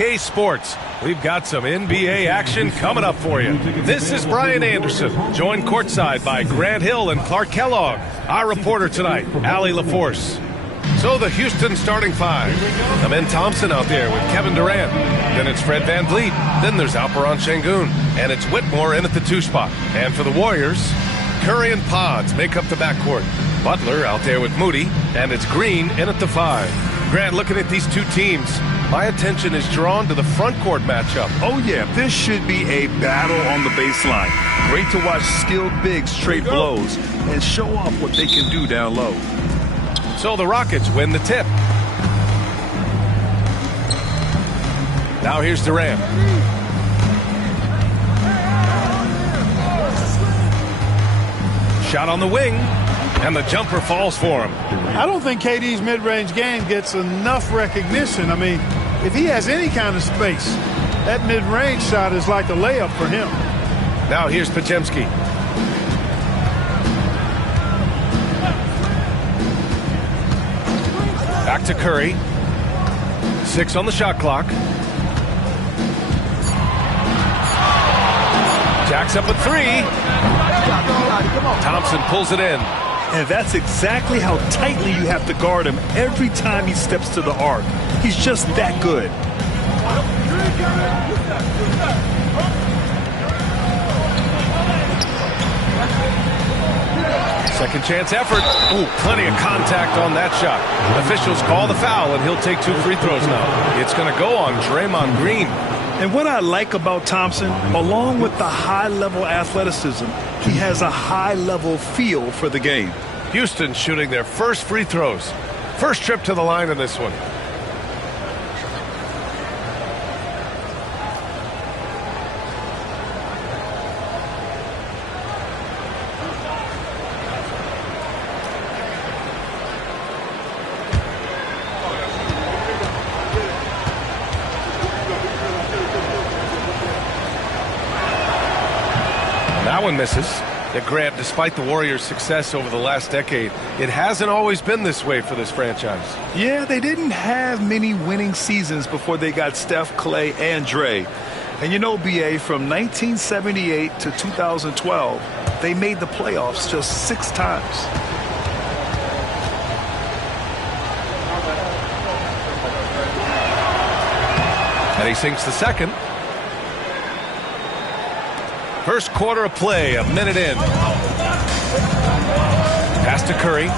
Hey Sports, we've got some NBA action coming up for you. This is Brian Anderson, joined courtside by Grant Hill and Clark Kellogg. Our reporter tonight, Allie LaForce. So the Houston starting five. Amen Thompson out there with Kevin Durant. Then it's Fred VanVleet. Then there's Alperen Sengun. And it's Whitmore in at the 2 spot. And for the Warriors, Curry and Pods make up the backcourt. Butler out there with Moody. And it's Green in at the 5. Grant, looking at these two teams, my attention is drawn to the front court matchup. Oh, yeah, this should be a battle on the baseline. Great to watch skilled bigs trade blows and show off what they can do down low. So the Rockets win the tip. Now here's Durant. Shot on the wing, and the jumper falls for him. I don't think KD's mid-range game gets enough recognition. I mean, if he has any kind of space, that mid-range shot is like a layup for him. Now here's Podziemski. Back to Curry. 6 on the shot clock. Jacks up a 3. Thompson pulls it in. And that's exactly how tightly you have to guard him every time he steps to the arc. He's just that good. Second chance effort. Ooh, plenty of contact on that shot. Officials call the foul, and he'll take 2 free throws now. It's going to go on Draymond Green. And what I like about Thompson, along with the high-level athleticism, he has a high-level feel for the game. Houston shooting their first free throws. First trip to the line in this one. That one misses. Grant, despite the Warriors' success over the last decade, it hasn't always been this way for this franchise. Yeah, they didn't have many winning seasons before they got Steph, Clay, and Dre. And you know, BA, from 1978 to 2012, they made the playoffs just 6 times. And he sinks the second. First quarter of play, a minute in. Pass to Curry.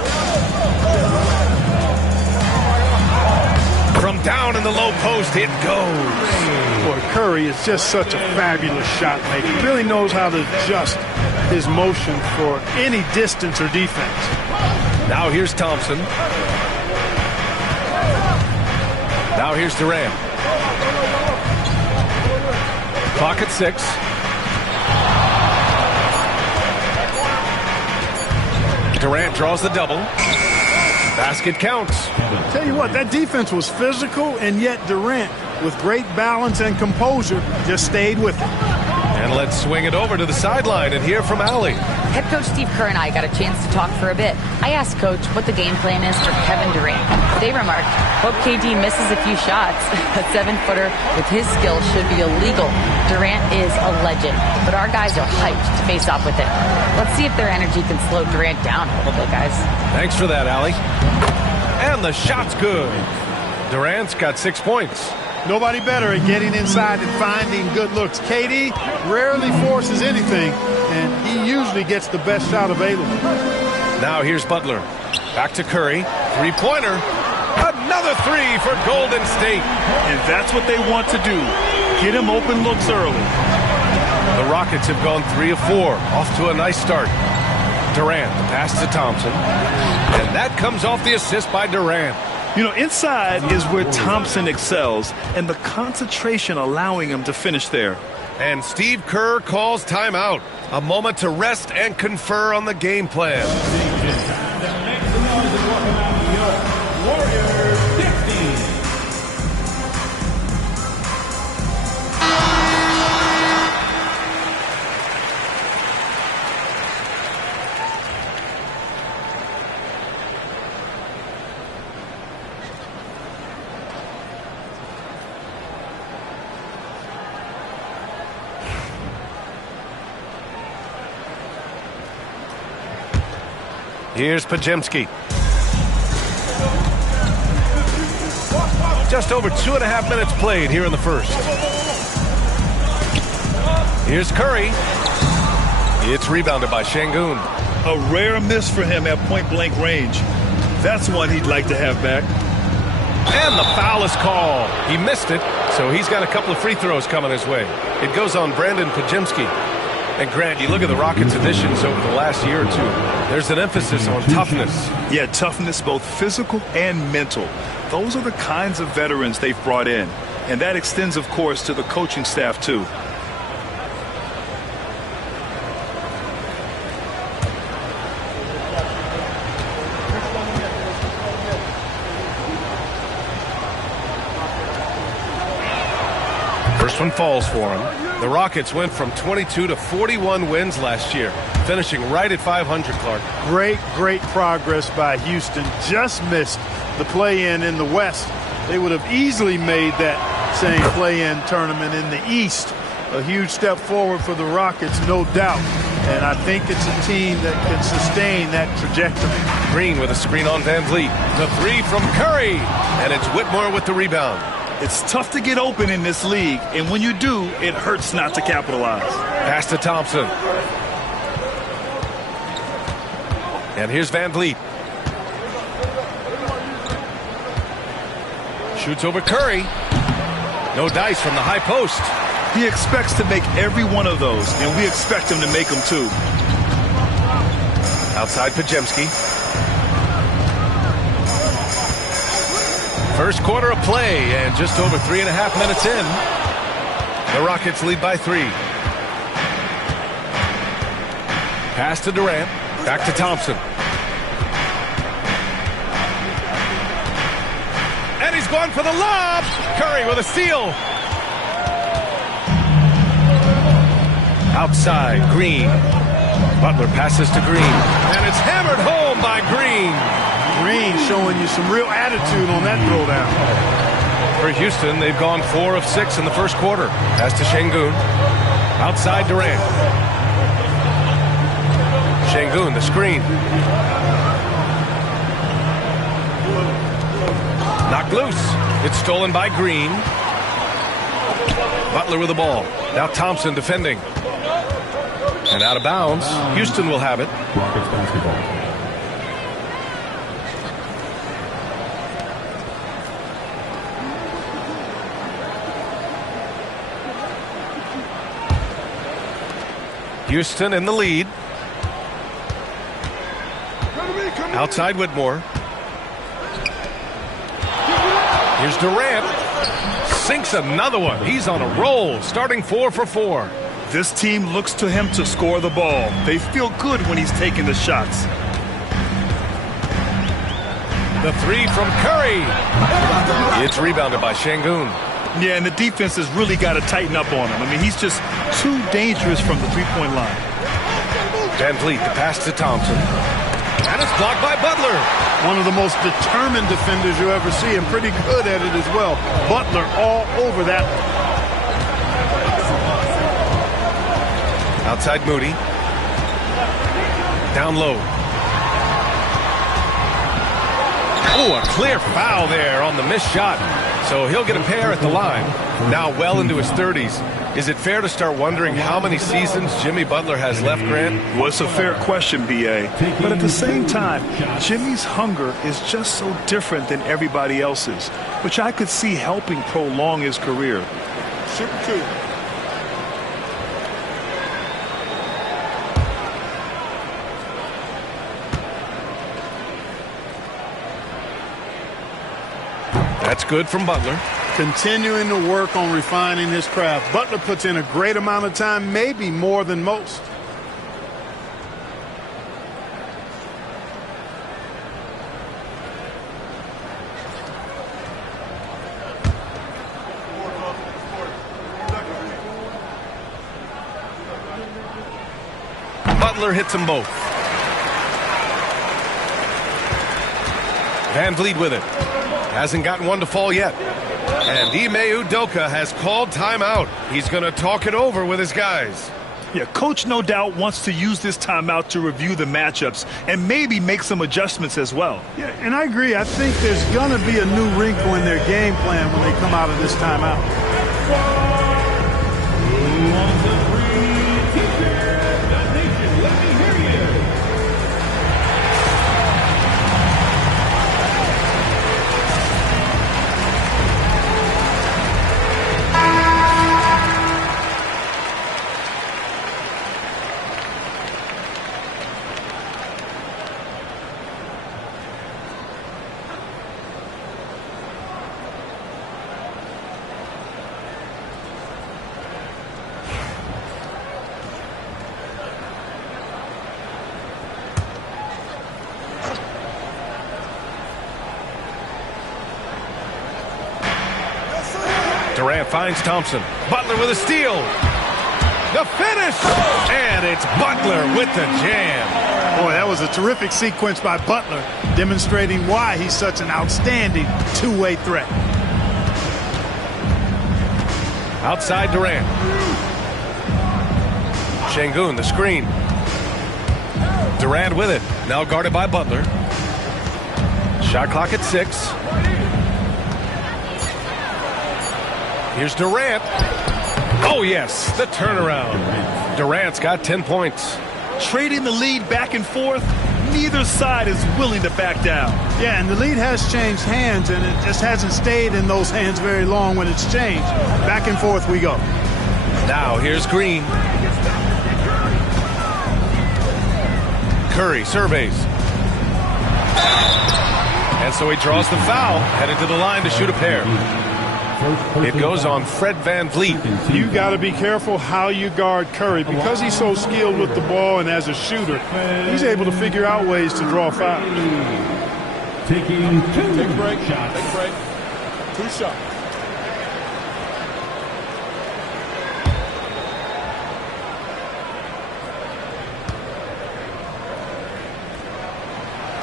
From down in the low post, it goes. Boy, Curry is just such a fabulous shot maker. He really knows how to adjust his motion for any distance or defense. Now here's Thompson. Now here's Durant. Clock at 6. Durant draws the double. Basket counts. Tell you what, that defense was physical, and yet Durant, with great balance and composure, just stayed with it. And let's swing it over to the sideline and hear from Allie. Head coach Steve Kerr and I got a chance to talk for a bit. I asked Coach what the game plan is for Kevin Durant. They remarked, hope KD misses a few shots. A 7-footer with his skill should be illegal. Durant is a legend, but our guys are hyped to face off with him. Let's see if their energy can slow Durant down a little bit, guys. Thanks for that, Allie. And the shot's good. Durant's got 6 points. Nobody better at getting inside and finding good looks. KD rarely forces anything, and he usually gets the best shot available. Now here's Butler. Back to Curry. 3-pointer. Another 3 for Golden State. And that's what they want to do. Get him open looks early. The Rockets have gone 3 of 4. Off to a nice start. Durant, the pass to Thompson. And that comes off the assist by Durant. You know, inside is where Thompson excels, and the concentration allowing him to finish there. And Steve Kerr calls timeout. A moment to rest and confer on the game plan. Here's Pajemski. Just over 2.5 minutes played here in the first. Here's Curry. It's rebounded by Şengün. A rare miss for him at point-blank range. That's one he'd like to have back. And the foul is called. He missed it, so he's got a couple of free throws coming his way. It goes on Brandon Pajemski. And Grant, you look at the Rockets' additions over the last year or two. There's an emphasis on toughness. Yeah, toughness, both physical and mental. Those are the kinds of veterans they've brought in. And that extends, of course, to the coaching staff, too. First one falls for him. The Rockets went from 22 to 41 wins last year, finishing right at 500, Clark. Great progress by Houston. Just missed the play-in in the West. They would have easily made that same play-in tournament in the East. A huge step forward for the Rockets, no doubt. And I think it's a team that can sustain that trajectory. Green with a screen on Van Vliet. The three from Curry. And it's Whitmore with the rebound. It's tough to get open in this league, and when you do, it hurts not to capitalize. Pass to Thompson. And here's Van Vliet. Shoots over Curry. No dice from the high post. He expects to make every one of those, and we expect him to make them too. Outside Pajemski. First quarter of play, and just over 3.5 minutes in. The Rockets lead by 3. Pass to Durant. Back to Thompson. And he's going for the lob. Curry with a steal. Outside, Green. Butler passes to Green. And it's hammered home by Green. Green showing you some real attitude on that throwdown. For Houston, they've gone 4 of 6 in the first quarter. Pass to Şengün. Outside Durant. Şengün, the screen. Knocked loose. It's stolen by Green. Butler with the ball. Now Thompson defending. And out of bounds. Houston will have it. Rockets basketball. Houston in the lead. Outside Whitmore. Here's Durant. Sinks another one. He's on a roll, starting 4 for 4. This team looks to him to score the ball. They feel good when he's taking the shots. The three from Curry. It's rebounded by Şengün. Yeah, and the defense has really got to tighten up on him. I mean, he's just too dangerous from the three-point line. Van Vliet, the pass to Thompson. And it's blocked by Butler. One of the most determined defenders you ever see, and pretty good at it as well. Butler all over that. Outside Moody. Down low. Oh, a clear foul there on the missed shot. So he'll get a pair at the line. Now well into his 30s. Is it fair to start wondering how many seasons Jimmy Butler has left, Grant? Well, it's a fair question, B.A. But at the same time, Jimmy's hunger is just so different than everybody else's, which I could see helping prolong his career. Super 2. That's good from Butler. Continuing to work on refining his craft. Butler puts in a great amount of time, maybe more than most. Butler hits them both. Van Vliet with it. Hasn't gotten one to fall yet. And Ime Udoka has called timeout. He's going to talk it over with his guys. Yeah, coach no doubt wants to use this timeout to review the matchups and maybe make some adjustments as well. Yeah, and I agree. I think there's going to be a new wrinkle in their game plan when they come out of this timeout. Durant finds Thompson. Butler with a steal. The finish! And it's Butler with the jam. Boy, that was a terrific sequence by Butler, demonstrating why he's such an outstanding two-way threat. Outside Durant. Şengün, the screen. Durant with it. Now guarded by Butler. Shot clock at 6. Here's Durant. Oh, yes, the turnaround. Durant's got 10 points. Trading the lead back and forth, neither side is willing to back down. Yeah, and the lead has changed hands, and it just hasn't stayed in those hands very long when it's changed. Back and forth we go. Now here's Green. Curry surveys. And so he draws the foul, headed to the line to shoot a pair. It goes on Fred VanVleet. You got to be careful how you guard Curry. Because he's so skilled with the ball and as a shooter, he's able to figure out ways to draw fouls. Taking two. Take a break. Shot. Take a break. 2 shots.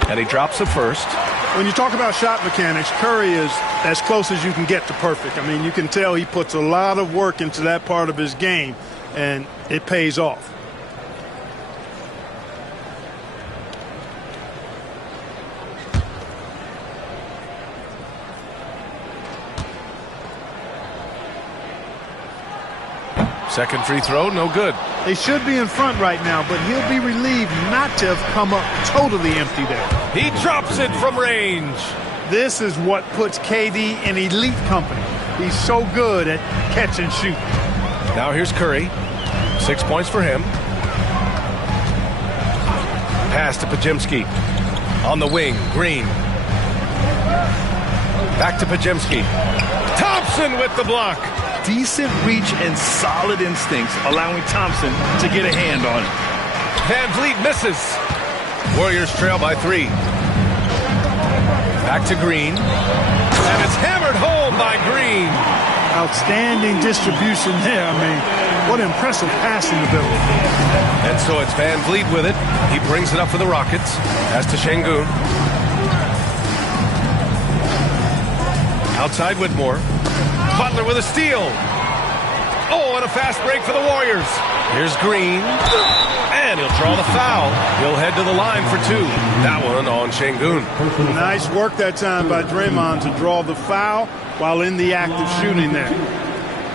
And he drops the first. When you talk about shot mechanics, Curry is as close as you can get to perfect. I mean, you can tell he puts a lot of work into that part of his game, and it pays off. Second free throw, no good. They should be in front right now, but he'll be relieved not to have come up totally empty there. He drops it from range. This is what puts KD in elite company. He's so good at catch and shoot. Now here's Curry. 6 points for him. Pass to Podziemski. On the wing, Green. Back to Podziemski. Thompson with the block. Decent reach and solid instincts, allowing Thompson to get a hand on it. VanVleet misses. Warriors trail by 3. Back to Green. And it's hammered home by Green. Outstanding distribution there. I mean, what impressive passing ability. And so it's VanVleet with it. He brings it up for the Rockets. As to Şengün. Outside Whitmore. Butler with a steal. Oh, and a fast break for the Warriors. Here's Green. And he'll draw the foul. He'll head to the line for 2. That one on Şengün. Nice work that time by Draymond to draw the foul while in the act of shooting there.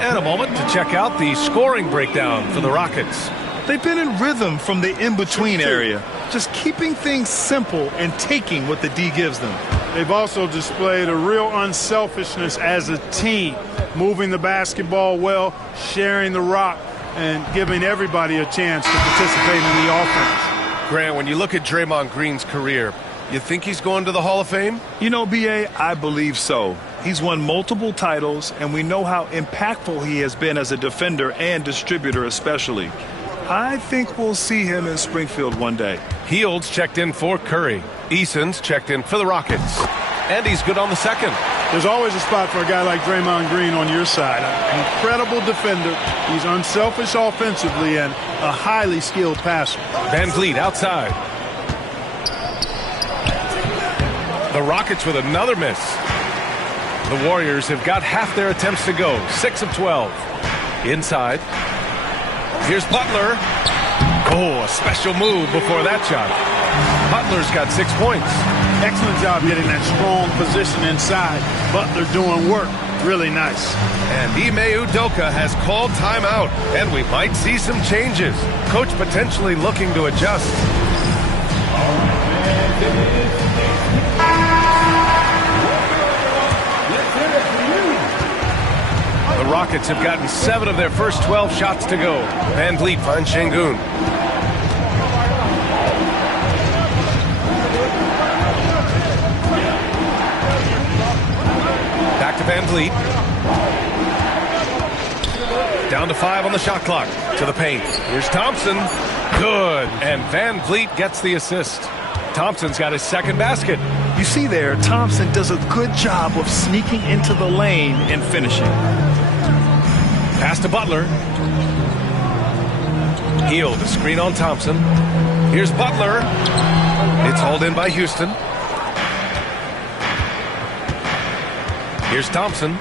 And a moment to check out the scoring breakdown for the Rockets. They've been in rhythm from the in-between area, just keeping things simple and taking what the D gives them. They've also displayed a real unselfishness as a team, moving the basketball well, sharing the rock, and giving everybody a chance to participate in the offense. Grant, when you look at Draymond Green's career, you think he's going to the Hall of Fame? You know, B.A., I believe so. He's won multiple titles, and we know how impactful he has been as a defender and distributor especially. I think we'll see him in Springfield one day. Heald's checked in for Curry. Eason's checked in for the Rockets. And he's good on the second. There's always a spot for a guy like Draymond Green on your side. An incredible defender. He's unselfish offensively and a highly skilled passer. VanVleet outside. The Rockets with another miss. The Warriors have got half their attempts to go. 6 of 12. Inside. Here's Butler. Oh, a special move before that shot. Butler's got 6 points. Excellent job getting that strong position inside. Butler doing work. Really nice. And Ime Udoka has called timeout, and we might see some changes. Coach potentially looking to adjust. The Rockets have gotten 7 of their first 12 shots to go. Van Vliet finds Şengün. Back to Van Vliet. Down to 5 on the shot clock. To the paint. Here's Thompson. Good. And Van Vliet gets the assist. Thompson's got his second basket. You see there, Thompson does a good job of sneaking into the lane and finishing. Pass to Butler. Hield, the screen on Thompson. Here's Butler. It's hauled in by Houston. Here's Thompson.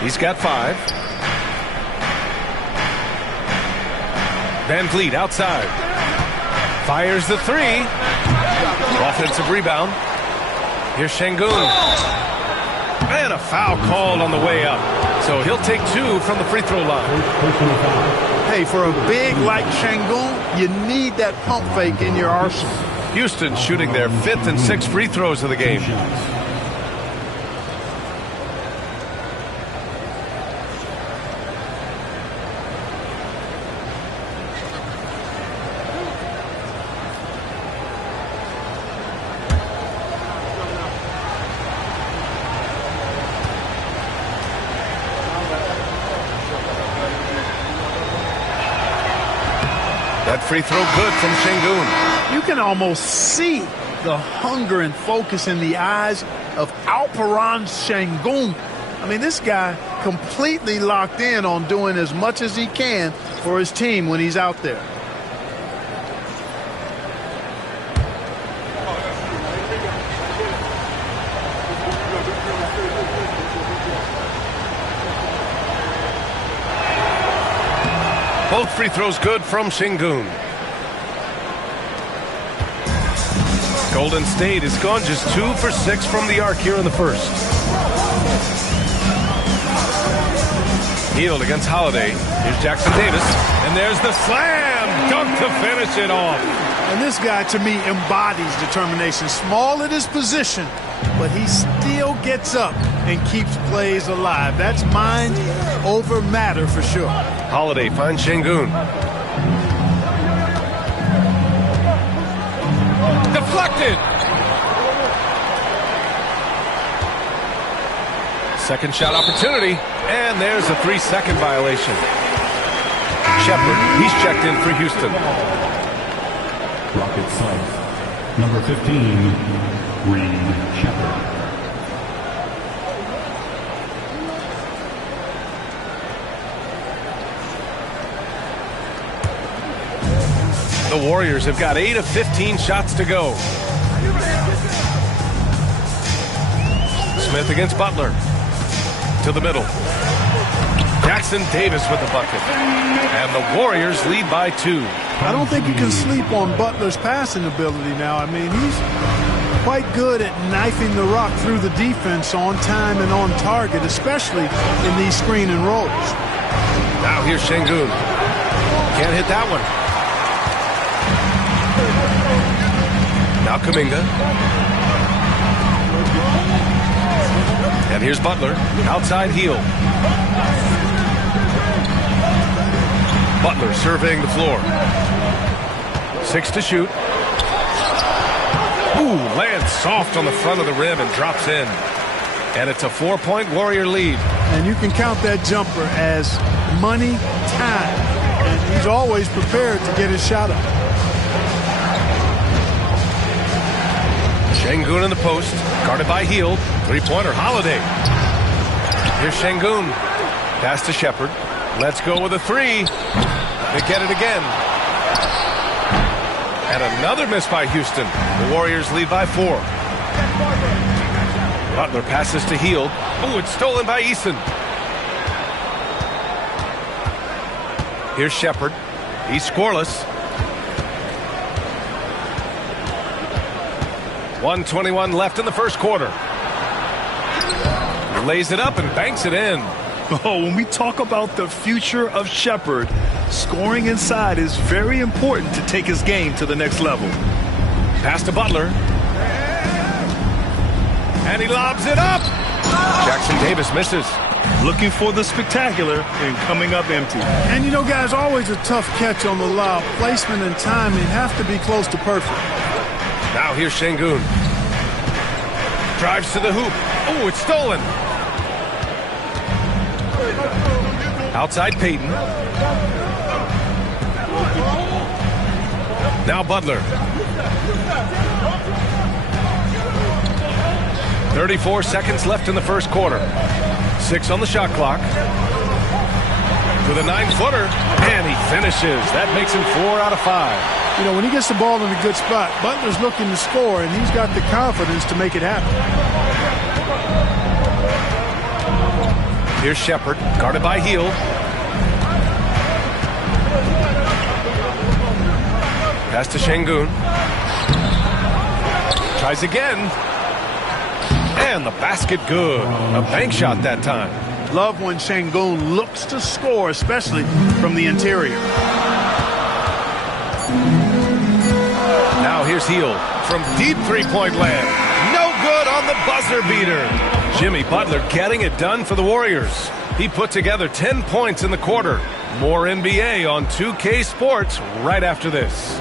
He's got 5. Van Vliet outside. Fires the 3. Offensive rebound. Here's Şengün. And a foul called on the way up. So he'll take 2 from the free throw line. Hey, for a big like Şengün, you need that pump fake in your arsenal. Houston shooting their 5th and 6th free throws of the game. That free throw good from Şengün. You can almost see the hunger and focus in the eyes of Alperen Şengün. I mean, this guy completely locked in on doing as much as he can for his team when he's out there. Both free throws good from Şengün. Golden State has gone just 2 for 6 from the arc here in the first. Hield against Holiday. Here's Jackson Davis. And there's the slam dunk to finish it off. And this guy, to me, embodies determination. Small at his position, but he still gets up and keeps plays alive. That's mind over matter for sure. Holiday finds Şengün. Deflected. Second shot opportunity. And there's a 3-second violation. Shepard, he's checked in for Houston. Rocket South, number 15, Reed Shepard. The Warriors have got 8 of 15 shots to go. Smith against Butler. To the middle. Jackson Davis with the bucket. And the Warriors lead by 2. I don't think you can sleep on Butler's passing ability now. I mean, he's quite good at knifing the rock through the defense on time and on target, especially in these screen and rolls. Now here's Şengün. Can't hit that one. Now Kuminga. And here's Butler. Outside Hield. Butler surveying the floor. 6 to shoot. Ooh, lands soft on the front of the rim and drops in. And it's a 4-point Warrior lead. And you can count that jumper as money time. And he's always prepared to get his shot up. Şengün in the post. Guarded by Hield. 3-pointer Holiday. Here's Şengün. Pass to Shepard. Let's go with a 3. They get it again. And another miss by Houston. The Warriors lead by 4. Butler passes to Hield. Oh, it's stolen by Eason. Here's Shepard. He's scoreless. 1:21 left in the first quarter. Lays it up and banks it in. Oh, when we talk about the future of Shepherd, scoring inside is very important to take his game to the next level. Pass to Butler. And he lobs it up. Jackson Davis misses. Looking for the spectacular and coming up empty. And you know, guys, always a tough catch on the lob. Placement and timing have to be close to perfect. Now here's Şengün. Drives to the hoop. Oh, it's stolen. Outside Payton. Now Butler. 34 seconds left in the first quarter. 6 on the shot clock. With a 9-footer, and he finishes. That makes him 4 out of 5. You know, when he gets the ball in a good spot, Butler's looking to score, and he's got the confidence to make it happen. Here's Shepherd, guarded by Heel. Pass to Şengün. Tries again. And the basket good. A bank shot that time. Love when Şengün looks to score, especially from the interior. Now here's Heel from deep three-point land. No good on the buzzer beater. Jimmy Butler getting it done for the Warriors. He put together 10 points in the quarter. More NBA on 2K Sports right after this.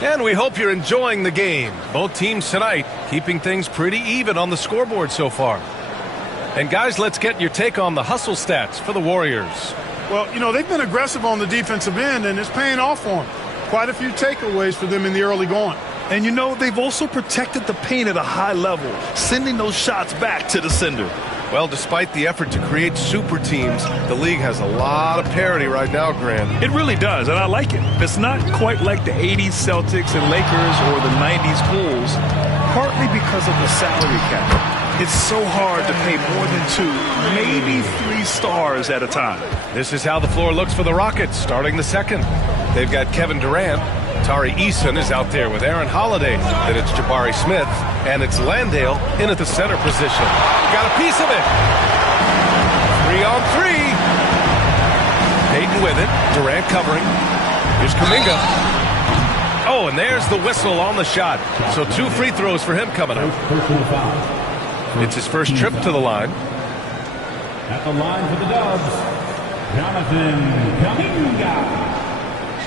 And we hope you're enjoying the game. Both teams tonight keeping things pretty even on the scoreboard so far. And guys, let's get your take on the hustle stats for the Warriors. Well, you know, they've been aggressive on the defensive end, and it's paying off for them. Quite a few takeaways for them in the early going. And you know, they've also protected the paint at a high level, sending those shots back to the sender. Well, despite the effort to create super teams, the league has a lot of parity right now, Grant. It really does, and I like it. It's not quite like the 80s Celtics and Lakers or the 90s Bulls, partly because of the salary cap. It's so hard to pay more than 2, maybe 3 stars at a time. This is how the floor looks for the Rockets starting the second. They've got Kevin Durant. Tari Eason is out there with Aaron Holiday. Then it's Jabari Smith. And it's Landale in at the center position. Got a piece of it. 3-on-3. Payton with it. Durant covering. Here's Kuminga. Oh, and there's the whistle on the shot. So 2 free throws for him coming up. It's his first trip to the line. At the line for the Dubs, Jonathan Kuminga.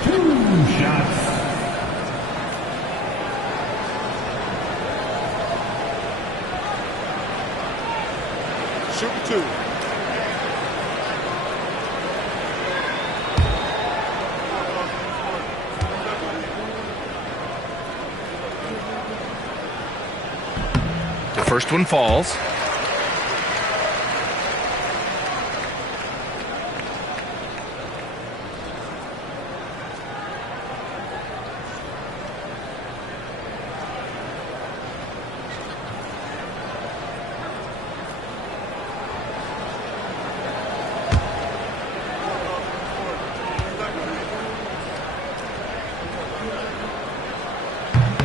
2 shots. Shoot 2. The first one falls.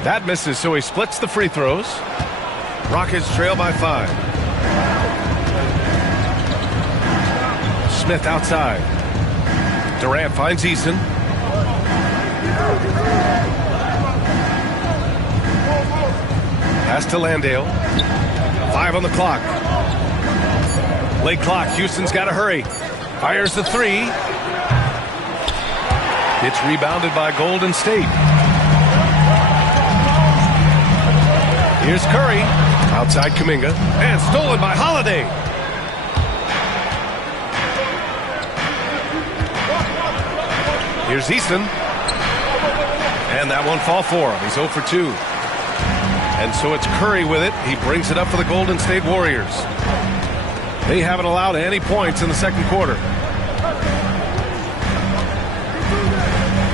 That misses, so he splits the free throws. Rockets trail by 5. Smith outside. Durant finds Eason. Pass to Landale. 5 on the clock. Late clock. Houston's got to hurry. Fires the 3. It's rebounded by Golden State. Here's Curry. Outside Kuminga. And stolen by Holiday. Here's Easton. And that won't fall for him. He's 0 for 2. And so it's Curry with it. He brings it up for the Golden State Warriors. They haven't allowed any points in the second quarter.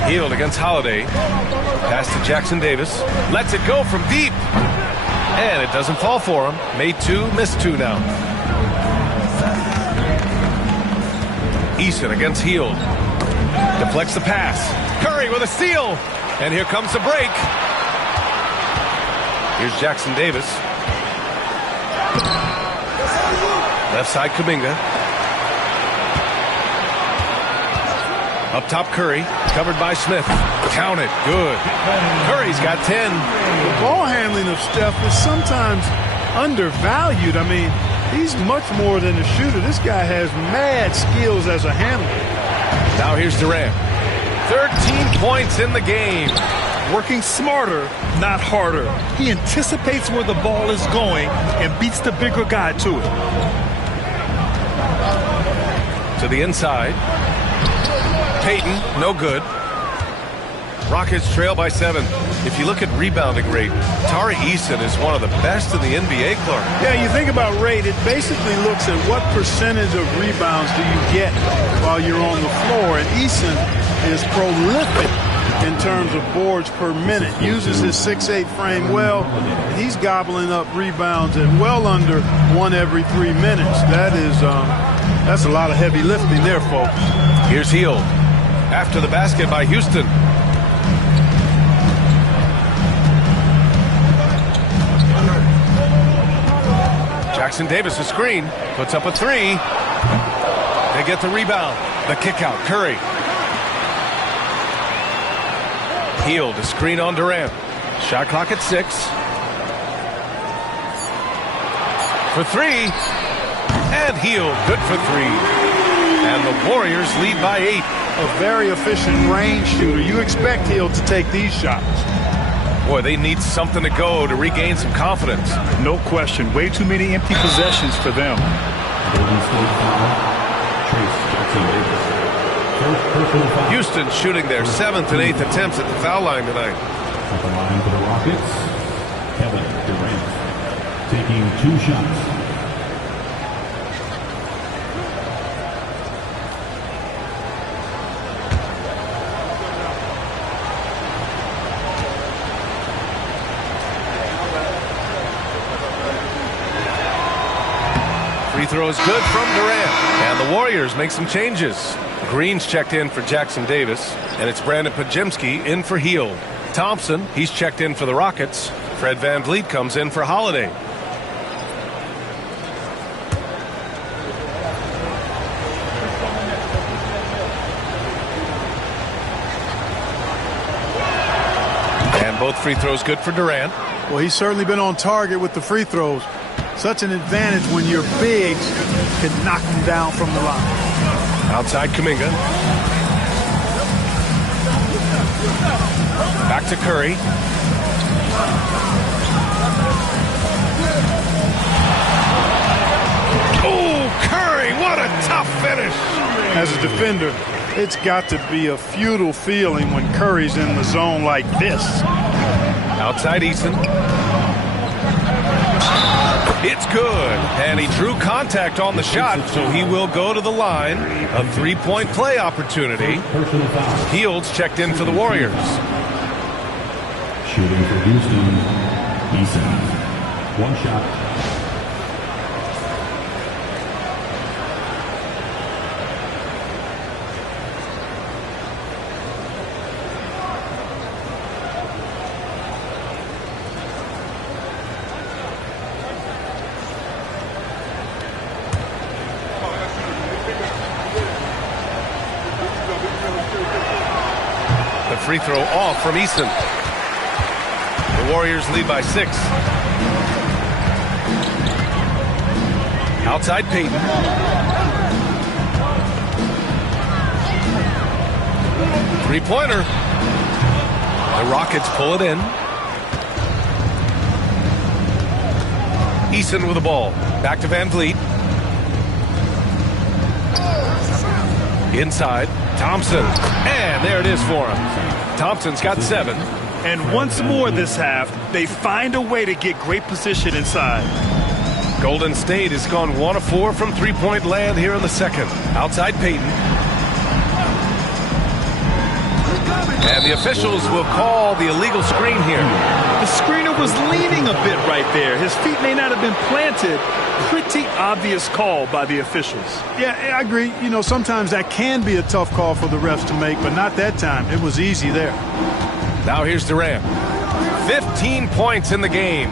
Hield against Holiday. Pass to Jackson Davis. Lets it go from deep. And it doesn't fall for him. Made two, missed two now. Eason against Hield. Deflects the pass. Curry with a steal. And here comes the break. Here's Jackson Davis. Left side Kuminga. Up top Curry. Covered by Smith. Count it. Good. Curry's got 10. The ball handling of Steph is sometimes undervalued. I mean, he's much more than a shooter. This guy has mad skills as a handler. Now here's Durant. 13 points in the game. Working smarter, not harder. He anticipates where the ball is going and beats the bigger guy to it. To the inside. Payton, no good. Rockets trail by 7. If you look at rebounding rate, Tari Eason is one of the best in the NBA, Clark. Yeah, you think about rate, it basically looks at what percentage of rebounds do you get while you're on the floor. And Eason is prolific in terms of boards per minute. Uses his 6'8" frame well. And he's gobbling up rebounds at well under 1 every 3 minutes. That's a lot of heavy lifting there, folks. Here's Hield. After the basket by Houston. Jackson Davis, a screen, puts up a 3. They get the rebound. The kick out, Curry. Hield, a screen on Durant. Shot clock at 6. For 3. And Hield, good for 3. And the Warriors lead by 8. A very efficient range shooter. You expect Hield to take these shots. Boy, they need something to go to regain some confidence. No question. Way too many empty possessions for them. Houston shooting their 7th and 8th attempts at the foul line tonight. At the line for the Rockets, Kevin Durant taking 2 shots. Free throw is good from Durant. And the Warriors make some changes. Green's checked in for Jackson Davis. And it's Brandon Podziemski in for Hield. Thompson, he's checked in for the Rockets. Fred VanVleet comes in for Holiday. And both free throws good for Durant. Well, he's certainly been on target with the free throws. Such an advantage when your bigs can knock them down from the line. Outside Kuminga. Back to Curry. Oh, Curry, what a tough finish. As a defender, it's got to be a futile feeling when Curry's in the zone like this. Outside Eason. It's good, and he drew contact on the shot, so he will go to the line. A 3-point play opportunity. Hield's checked in for the Warriors. Shooting for Houston, Eason. 1 shot. Free throw off from Eason. The Warriors lead by 6. Outside Payton. Three-pointer. The Rockets pull it in. Eason with the ball. Back to VanVleet. Inside. Thompson. And there it is for him. Thompson's got 7. And once more this half, they find a way to get great position inside. Golden State has gone 1 of 4 from three-point land here in the second. Outside Payton. And the officials will call the illegal screen here. The screener was leaning a bit right there. His feet may not have been planted. Pretty obvious call by the officials. Yeah, I agree. You know, sometimes that can be a tough call for the refs to make, but not that time. It was easy there. Now here's Durant. 15 points in the game.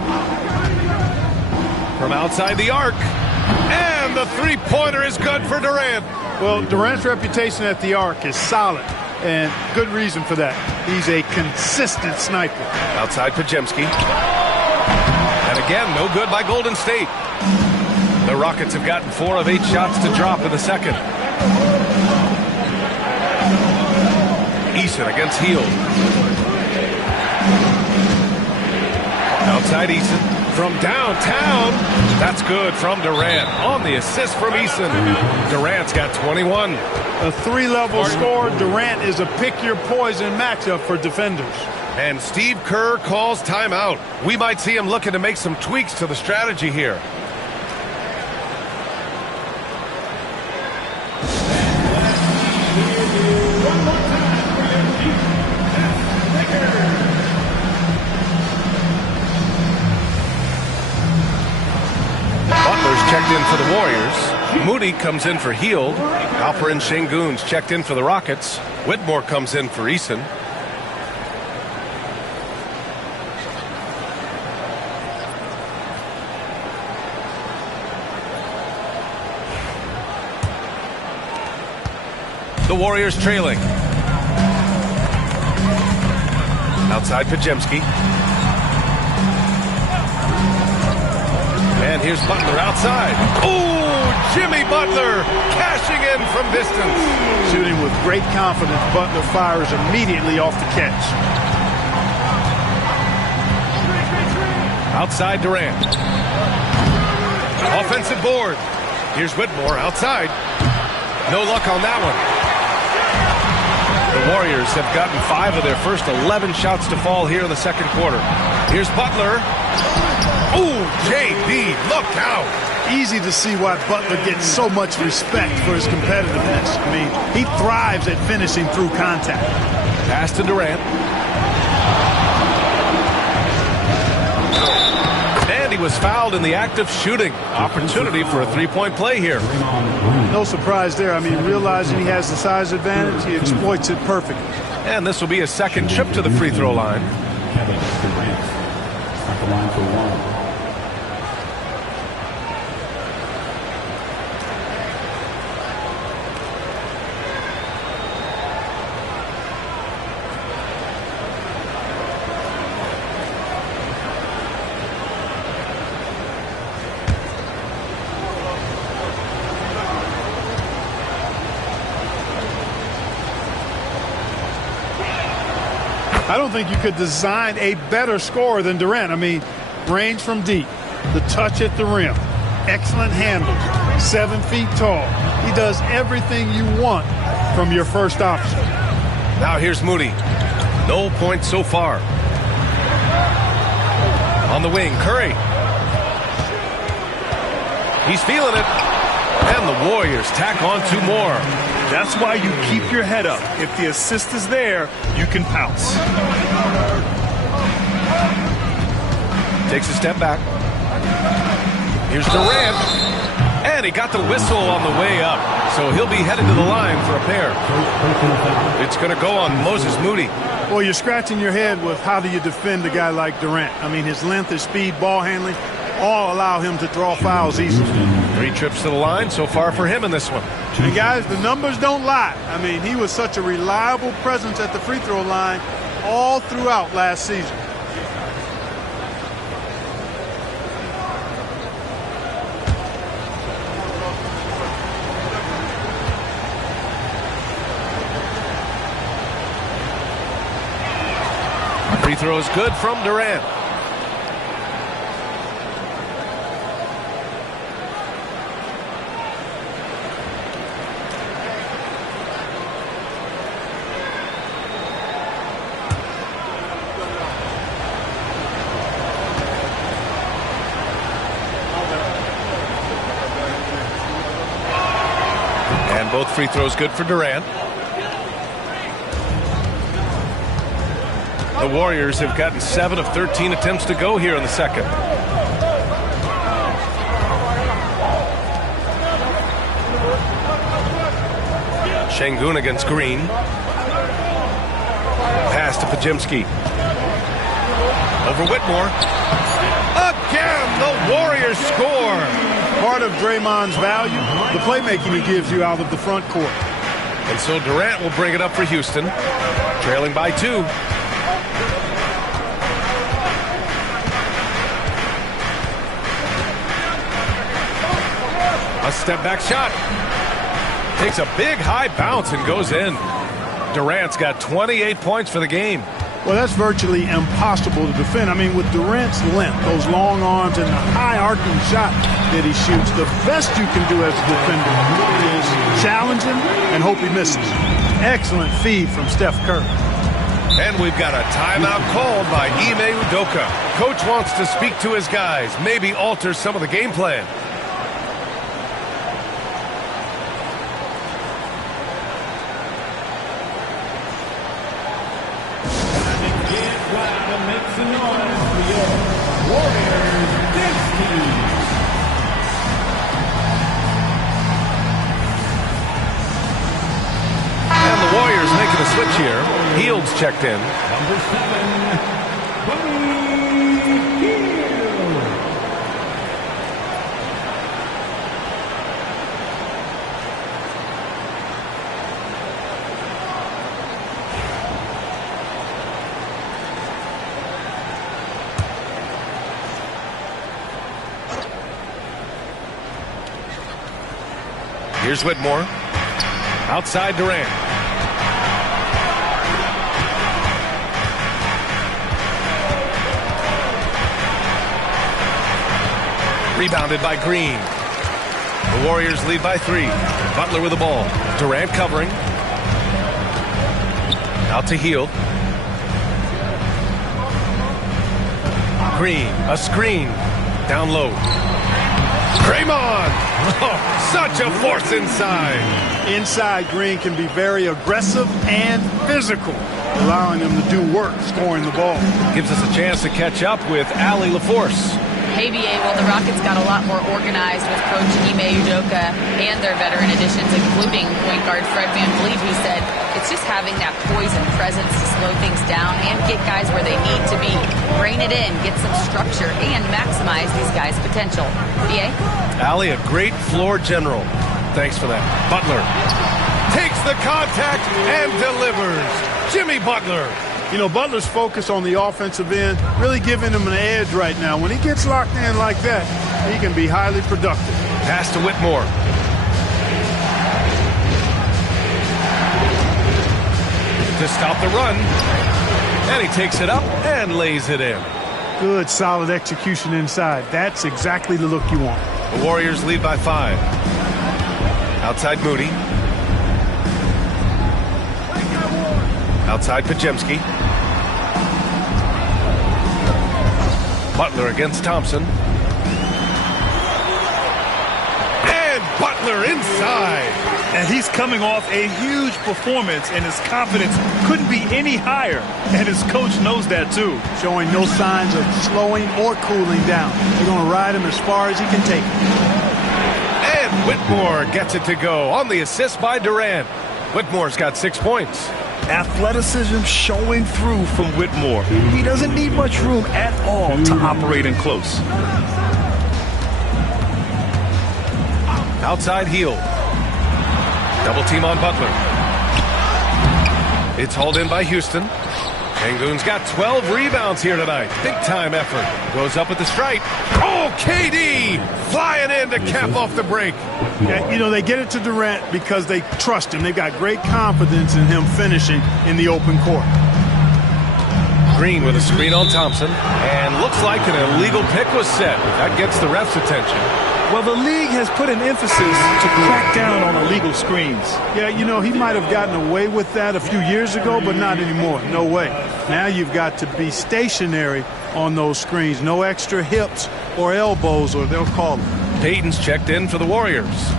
From outside the arc. And the three-pointer is good for Durant. Well, Durant's reputation at the arc is solid, and good reason for that. He's a consistent sniper. Outside Pajemski. And again, no good by Golden State. The Rockets have gotten 4 of 8 shots to drop in the second. Eason against Hield. Outside Eason. From downtown. That's good from Durant. On the assist from Eason. Durant's got 21. A 3-level score. Durant is a pick-your-poison matchup for defenders. And Steve Kerr calls timeout. We might see him looking to make some tweaks to the strategy here. Checked in for the Warriors. Moody comes in for Hield. Alperen Şengün's checked in for the Rockets. Whitmore comes in for Eason. The Warriors trailing. Outside Pajemski. And here's Butler outside. Ooh, Jimmy Butler cashing in from distance. Shooting with great confidence, Butler fires immediately off the catch. Outside Durant. Offensive board. Here's Whitmore outside. No luck on that one. The Warriors have gotten 5 of their first 11 shots to fall here in the second quarter. Here's Butler. Ooh, JB, look out. Easy to see why Butler gets so much respect for his competitiveness. I mean, he thrives at finishing through contact. Pass to Durant. And he was fouled in the act of shooting. Opportunity for a three-point play here. No surprise there. I mean, realizing he has the size advantage, he exploits it perfectly. And this will be his second trip to the free throw line. Kevin Durant at the line for 1. I don't think you could design a better scorer than Durant. I mean, range from deep, the touch at the rim, excellent handles, 7 feet tall. He does everything you want from your first option. Now here's Moody. No points so far. On the wing, Curry. He's feeling it. And the Warriors tack on 2 more. That's why you keep your head up. If the assist is there, you can pounce. Takes a step back. Here's Durant. And he got the whistle on the way up. So he'll be headed to the line for a pair. It's going to go on Moses Moody. Well, you're scratching your head with how do you defend a guy like Durant. I mean, his length, his speed, ball handling, all allow him to draw fouls easily. 3 trips to the line so far for him in this one. And guys, the numbers don't lie. I mean, he was such a reliable presence at the free throw line all throughout last season. Free throw is good from Durant. And both free throws good for Durant. The Warriors have gotten 7 of 13 attempts to go here in the second. Şengün against Green. Pass to Podziemski. Over Whitmore. Again, the Warriors score. Part of Draymond's value, the playmaking he gives you out of the front court. And so Durant will bring it up for Houston, trailing by 2. A step-back shot. Takes a big high bounce and goes in. Durant's got 28 points for the game. Well, that's virtually impossible to defend. I mean, with Durant's length, those long arms, and the high arcing shot that he shoots, the best you can do as a defender is challenge him and hope he misses. Excellent feed from Steph Curry. And we've got a timeout called by Ime Udoka. Coach wants to speak to his guys, maybe alter some of the game plan. Making a switch here. Hield's checked in. Number 7, Here's Whitmore. Outside Durant. Rebounded by Green. The Warriors lead by 3. Butler with the ball. Durant covering. Out to Hield. Green, a screen. Down low. Draymond! Oh, such a force inside. Inside, Green can be very aggressive and physical, allowing him to do work scoring the ball. Gives us a chance to catch up with Ali LaForce. Hey, BA, well, the Rockets got a lot more organized with Coach Ime Udoka and their veteran additions, including point guard Fred VanVleet, who said it's just having that poise and presence to slow things down and get guys where they need to be. Rein it in, get some structure, and maximize these guys' potential. BA? Ali, a great floor general. Thanks for that. Butler takes the contact and delivers. Jimmy Butler. You know, Butler's focus on the offensive end really giving him an edge right now. When he gets locked in like that, he can be highly productive. Pass to Whitmore. To stop the run. And he takes it up and lays it in. Good, solid execution inside. That's exactly the look you want. The Warriors lead by 5. Outside Moody. Outside Podziemski. Butler against Thompson. And Butler inside. And he's coming off a huge performance, and his confidence couldn't be any higher. And his coach knows that, too. Showing no signs of slowing or cooling down. They're going to ride him as far as he can take it. And Whitmore gets it to go on the assist by Durant. Whitmore's got 6 points. Athleticism showing through from Whitmore. He doesn't need much room at all to operate in close. Outside Hield. Double team on Butler. It's hauled in by Houston. Şengün's got 12 rebounds here tonight. Big time effort. Goes up with the strike. Oh, KD flying in to cap off the break. Yeah, you know, they get it to Durant because they trust him. They've got great confidence in him finishing in the open court. Green with a screen on Thompson. And looks like an illegal pick was set. That gets the ref's attention. Well, the league has put an emphasis to crack down on illegal screens. Yeah, you know, he might have gotten away with that a few years ago, but not anymore. No way. Now you've got to be stationary on those screens. No extra hips or elbows, or they'll call them. Payton's checked in for the Warriors.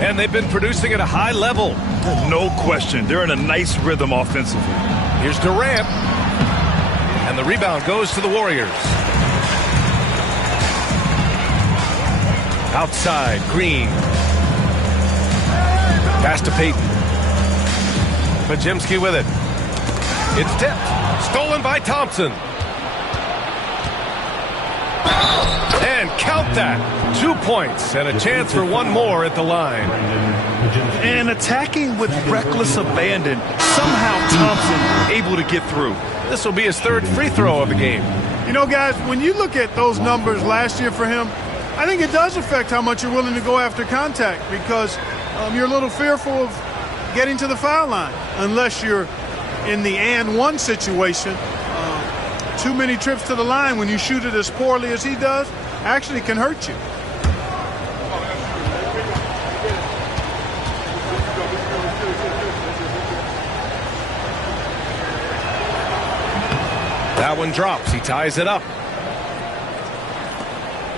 And they've been producing at a high level. No question. They're in a nice rhythm offensively. Here's Durant. And the rebound goes to the Warriors. Outside, Green. Pass to Payton. Pajemski with it. It's tipped. Stolen by Thompson. And count that. 2 points and a chance for one more at the line. And attacking with reckless abandon. Somehow Thompson able to get through. This will be his third free throw of the game. You know, guys, when you look at those numbers last year for him, I think it does affect how much you're willing to go after contact because you're a little fearful of getting to the foul line unless you're in the and one situation. Too many trips to the line when you shoot it as poorly as he does actually can hurt you. That one drops. He ties it up.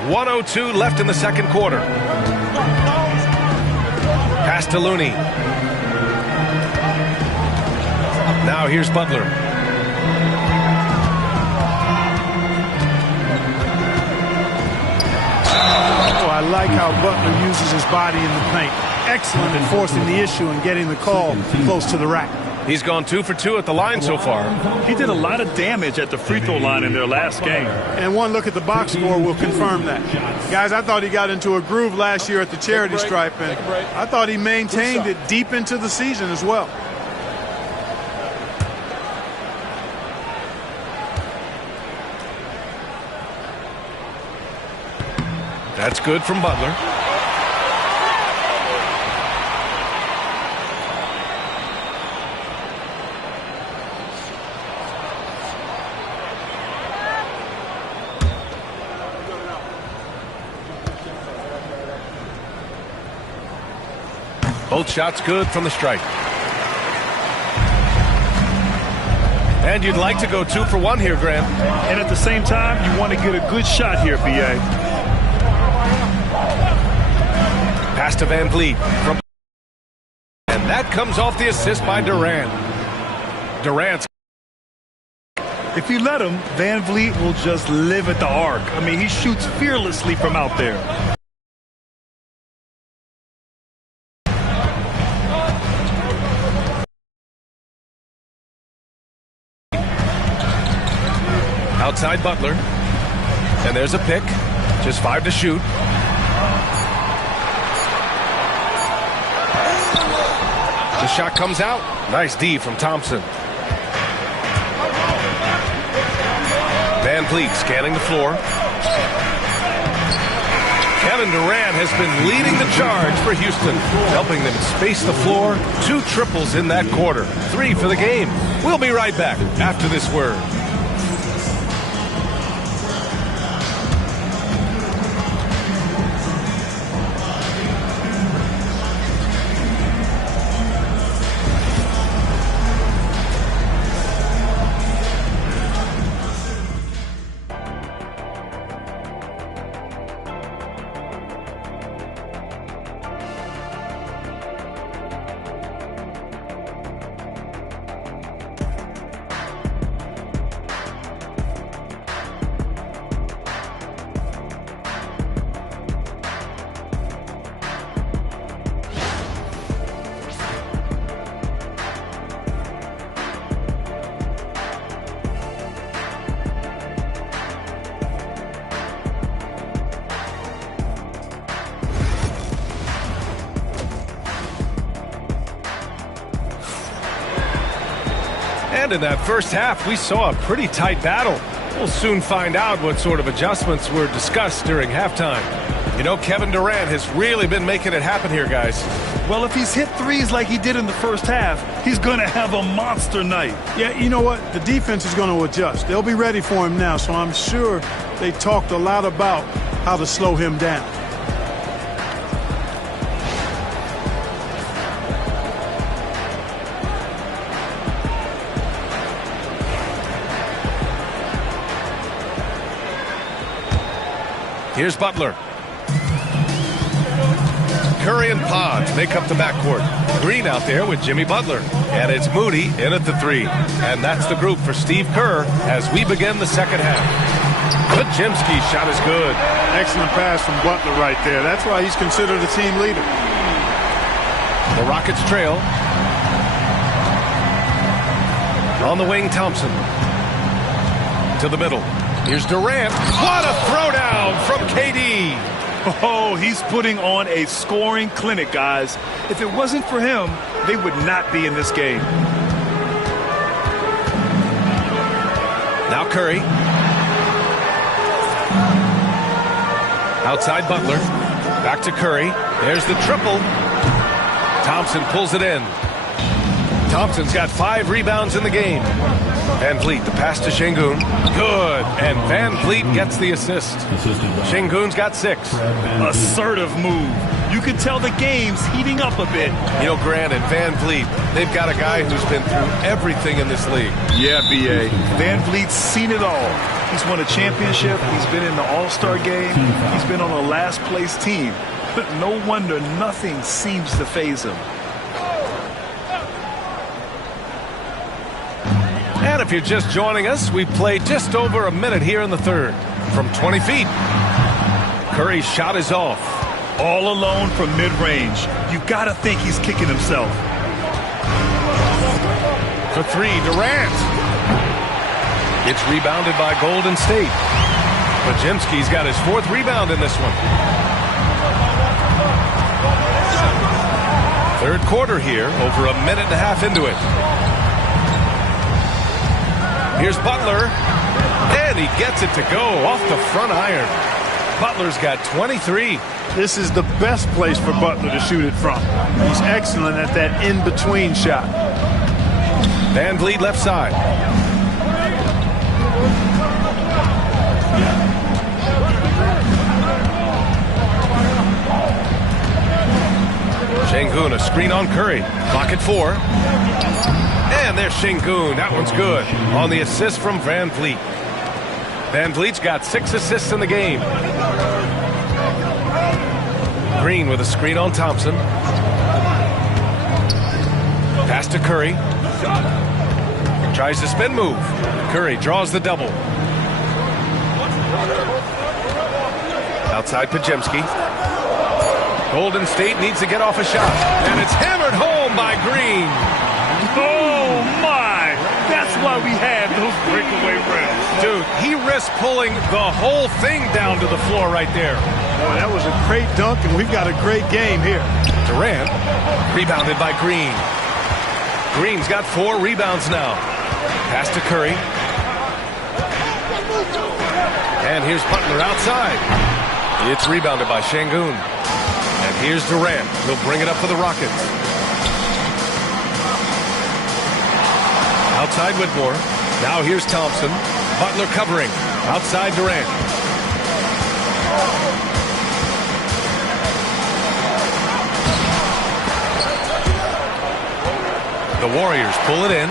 1:02 left in the second quarter. Pass to Looney. Now here's Butler. Oh, I like how Butler uses his body in the paint. Excellent in forcing the issue and getting the call close to the rack. He's gone 2 for 2 at the line so far. He did a lot of damage at the free throw line in their last game. And one look at the box score will confirm that. Guys, I thought he got into a groove last year at the charity stripe, and I thought he maintained it deep into the season as well. That's good from Butler. Both shots good from the stripe. And you'd like to go 2 for 1 here, Grant. And at the same time, you want to get a good shot here, B.A. Pass to Van Vliet. And that comes off the assist by Durant. Durant's. If you let him, Van Vliet will just live at the arc. I mean, he shoots fearlessly from out there. Outside Butler. And there's a pick. Just 5 to shoot. The shot comes out. Nice D from Thompson. Van Vliet scanning the floor. Kevin Durant has been leading the charge for Houston, helping them space the floor. 2 triples in that quarter. 3 for the game. We'll be right back after this word. And in that first half, we saw a pretty tight battle. We'll soon find out what sort of adjustments were discussed during halftime. You know, Kevin Durant has really been making it happen here, guys. Well, if he's hit threes like he did in the first half, he's going to have a monster night. Yeah, you know what? The defense is going to adjust. They'll be ready for him now, so I'm sure they talked a lot about how to slow him down. Here's Butler. Curry and Pod make up the backcourt. Green out there with Jimmy Butler. And it's Moody in at the 3. And that's the group for Steve Kerr as we begin the second half. Pajemski's shot is good. Excellent pass from Butler right there. That's why he's considered a team leader. The Rockets trail. On the wing, Thompson. To the middle. Here's Durant. What a throwdown from KD. Oh, he's putting on a scoring clinic, guys. If it wasn't for him, they would not be in this game. Now Curry. Outside Butler. Back to Curry. There's the triple. Thompson pulls it in. Thompson's got 5 rebounds in the game. Van Vliet, the pass to Şengün. Good. And Van Vliet gets the assist. Şengün's got 6. Assertive move. You can tell the game's heating up a bit. You know, Grant and Van Vliet, they've got a guy who's been through everything in this league. Yeah, B.A. Van Vliet's seen it all. He's won a championship. He's been in the All-Star game. He's been on a last-place team. No wonder nothing seems to faze him. And if you're just joining us, we've played just over a minute here in the third. From 20 feet. Curry's shot is off. All alone from mid-range. You gotta think he's kicking himself. For 3, Durant. It's rebounded by Golden State. Pajemski's got his 4th rebound in this one. Third quarter here, over a minute and a half into it. Here's Butler, and he gets it to go off the front iron. Butler's got 23. This is the best place for Butler to shoot it from. He's excellent at that in-between shot. Van Vliet left side. Şengün, a screen on Curry. Clock at 4. And there's Şengün. That one's good. On the assist from Van Vliet. Van Vliet's got 6 assists in the game. Green with a screen on Thompson. Pass to Curry. Tries to spin move. Curry draws the double. Outside Pajemski. Golden State needs to get off a shot. And it's hammered home by Green. Oh, my! That's why we had those breakaway rims. Dude, he risked pulling the whole thing down to the floor right there. Boy, that was a great dunk, and we've got a great game here. Durant, rebounded by Green. Green's got 4 rebounds now. Pass to Curry. And here's Butler outside. It's rebounded by Şengün. And here's Durant. He'll bring it up for the Rockets. Outside Whitmore. Now here's Thompson. Butler covering. Outside Durant. The Warriors pull it in.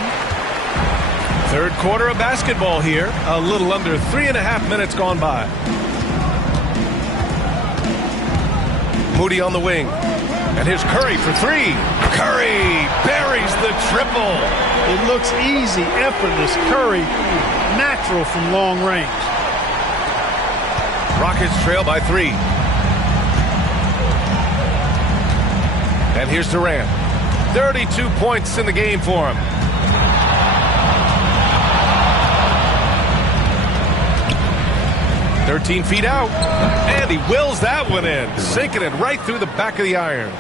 Third quarter of basketball here. A little under 3.5 minutes gone by. Moody on the wing. And here's Curry for 3. Curry buries the triple. It looks easy, effortless. Curry, natural from long range. Rockets trail by 3. And here's Durant. 32 points in the game for him. "13 feet out, and he wills that one in, sinking it right through the back of the iron.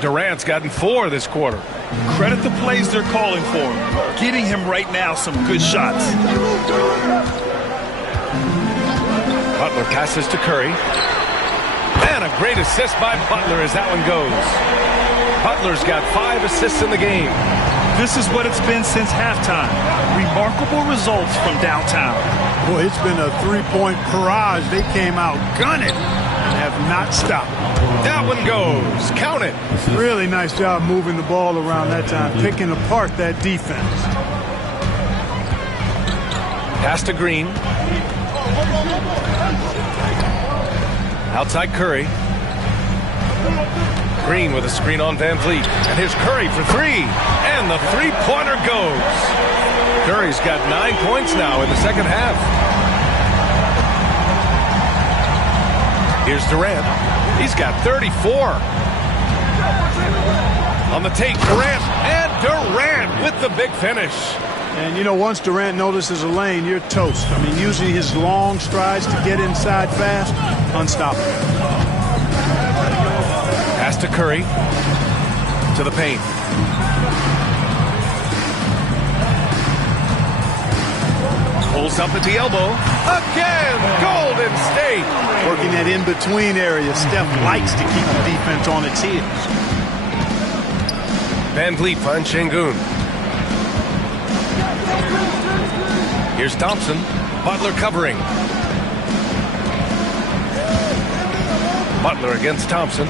Durant's gotten 4 this quarter. Credit the plays they're calling for him. Getting him right now some good shots. Butler passes to Curry. And a great assist by Butler as that one goes. Butler's got 5 assists in the game. This is what it's been since halftime. Remarkable results from downtown. Boy, it's been a 3-point barrage. They came out gunning and have not stopped. That one goes. Count it. Really nice job moving the ball around that time, picking apart that defense. Pass to Green. Outside Curry. Green with a screen on Van Vliet. And here's Curry for three. And the three-pointer goes. Curry's got 9 points now in the second half. Here's Durant. He's got 34. On the take, Durant. And Durant with the big finish. And, you know, once Durant notices a lane, you're toast. I mean, using his long strides to get inside fast, unstoppable. Pass to Curry. To the paint. Pulls up at the elbow. Again, Golden State. Working that in-between area. Steph likes to keep the defense on its heels. Van Vliet finds Şengün. Here's Thompson. Butler covering. Butler against Thompson.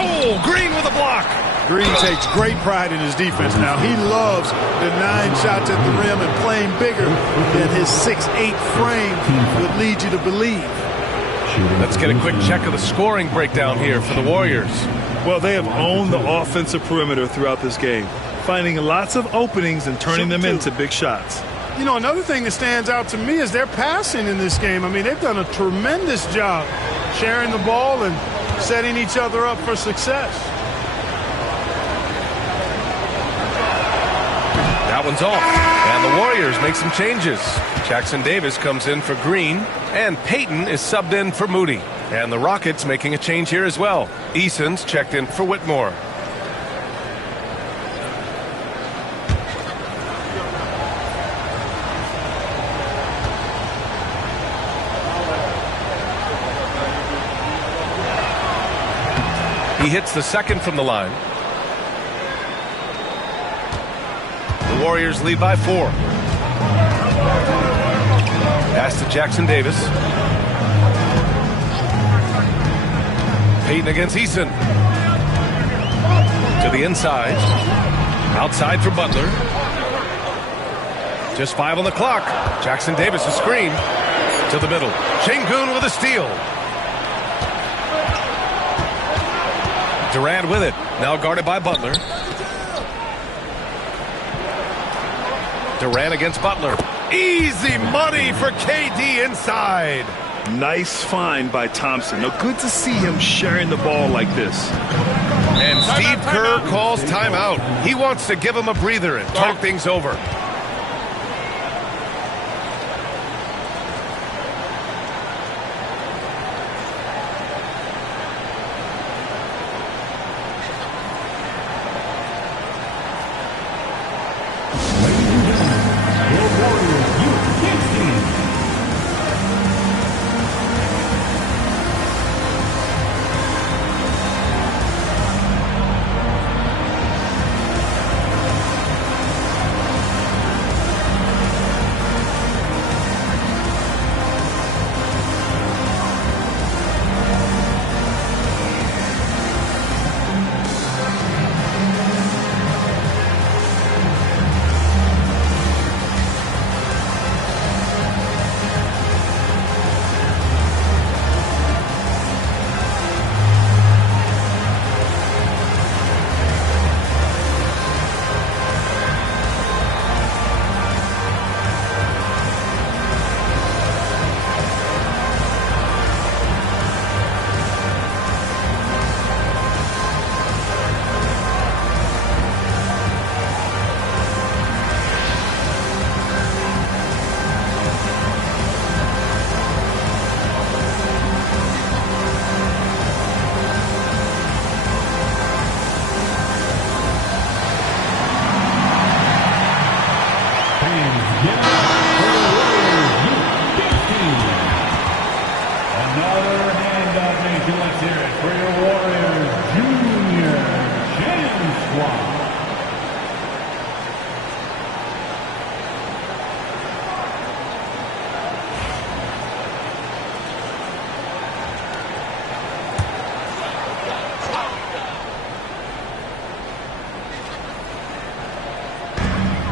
Oh, Green with a block. Green takes great pride in his defense now. He loves the 9 shots at the rim and playing bigger than his 6'8" frame would lead you to believe. Let's get a quick check of the scoring breakdown here for the Warriors. Well, they have owned the offensive perimeter throughout this game, finding lots of openings and turning them into big shots. You know, another thing that stands out to me is their passing in this game. I mean, they've done a tremendous job sharing the ball and setting each other up for success. That one's off. And the Warriors make some changes. Jackson Davis comes in for Green, and Payton is subbed in for Moody. And the Rockets making a change here as well. Eason's checked in for Whitmore. He hits the second from the line. The Warriors lead by 4. Pass to Jackson Davis. Payton against Eason. To the inside. Outside for Butler. Just 5 on the clock. Jackson Davis a screen. To the middle. Şengün with a steal. Durant with it. Now guarded by Butler. Durant against Butler. Easy money for KD inside. Nice find by Thompson. Now, good to see him sharing the ball like this. And Steve Kerr calls timeout. He wants to give him a breather and talk things over.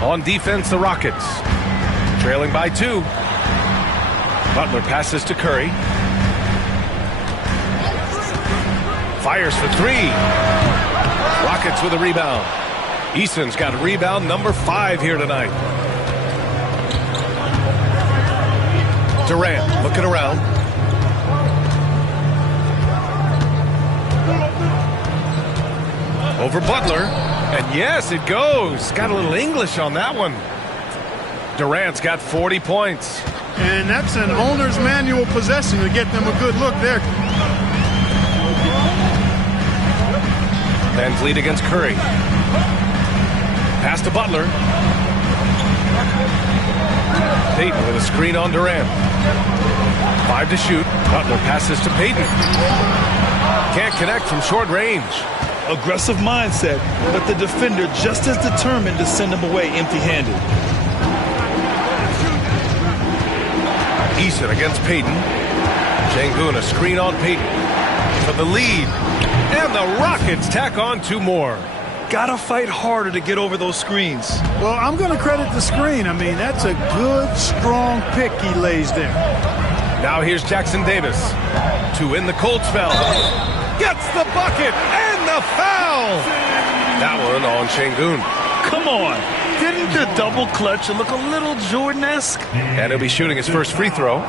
On defense, the Rockets. Trailing by 2. Butler passes to Curry. Fires for three. Rockets with a rebound. Easton's got rebound number 5 here tonight. Durant looking around. Over Butler. And yes, it goes. Got a little English on that one. Durant's got 40 points. And that's an owner's manual possession to get them a good look there. Van Vliet against Curry. Pass to Butler. Payton with a screen on Durant. 5 to shoot. Butler passes to Payton. Can't connect from short range. Aggressive mindset, but the defender just as determined to send him away empty-handed. Easton against Payton. Şengün a screen on Payton for the lead. And the Rockets tack on 2 more. Gotta fight harder to get over those screens. Well, I'm going to credit the screen. I mean, that's a good, strong pick he lays there. Now here's Jackson Davis to win the cold spell. Gets the bucket and the foul. That one on Şengün. Come on. Didn't the double clutch look a little Jordan-esque? And he'll be shooting his first free throw.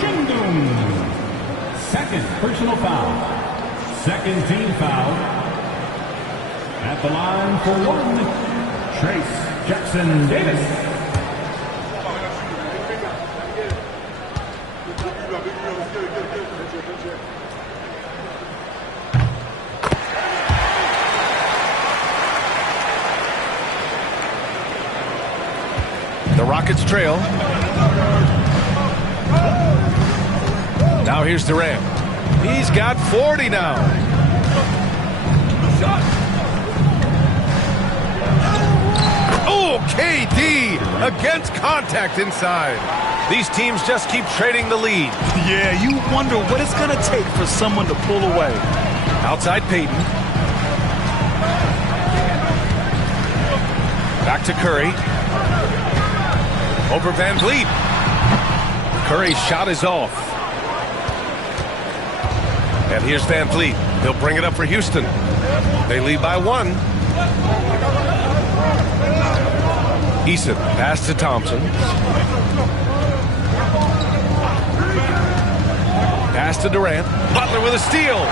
Şengün. Second personal foul. Second team foul. At the line for 1, Trace Jackson Davis. The Rockets trail. Now here's Durant. He's got 40 now. Oh, KD against contact inside. These teams just keep trading the lead. Yeah, you wonder what it's going to take for someone to pull away. Outside Payton. Back to Curry. Over Van Vliet. Curry's shot is off. And here's Van Vliet. He'll bring it up for Houston. They lead by 1. Easton pass to Thompson. Pass to Durant. Butler with a steal.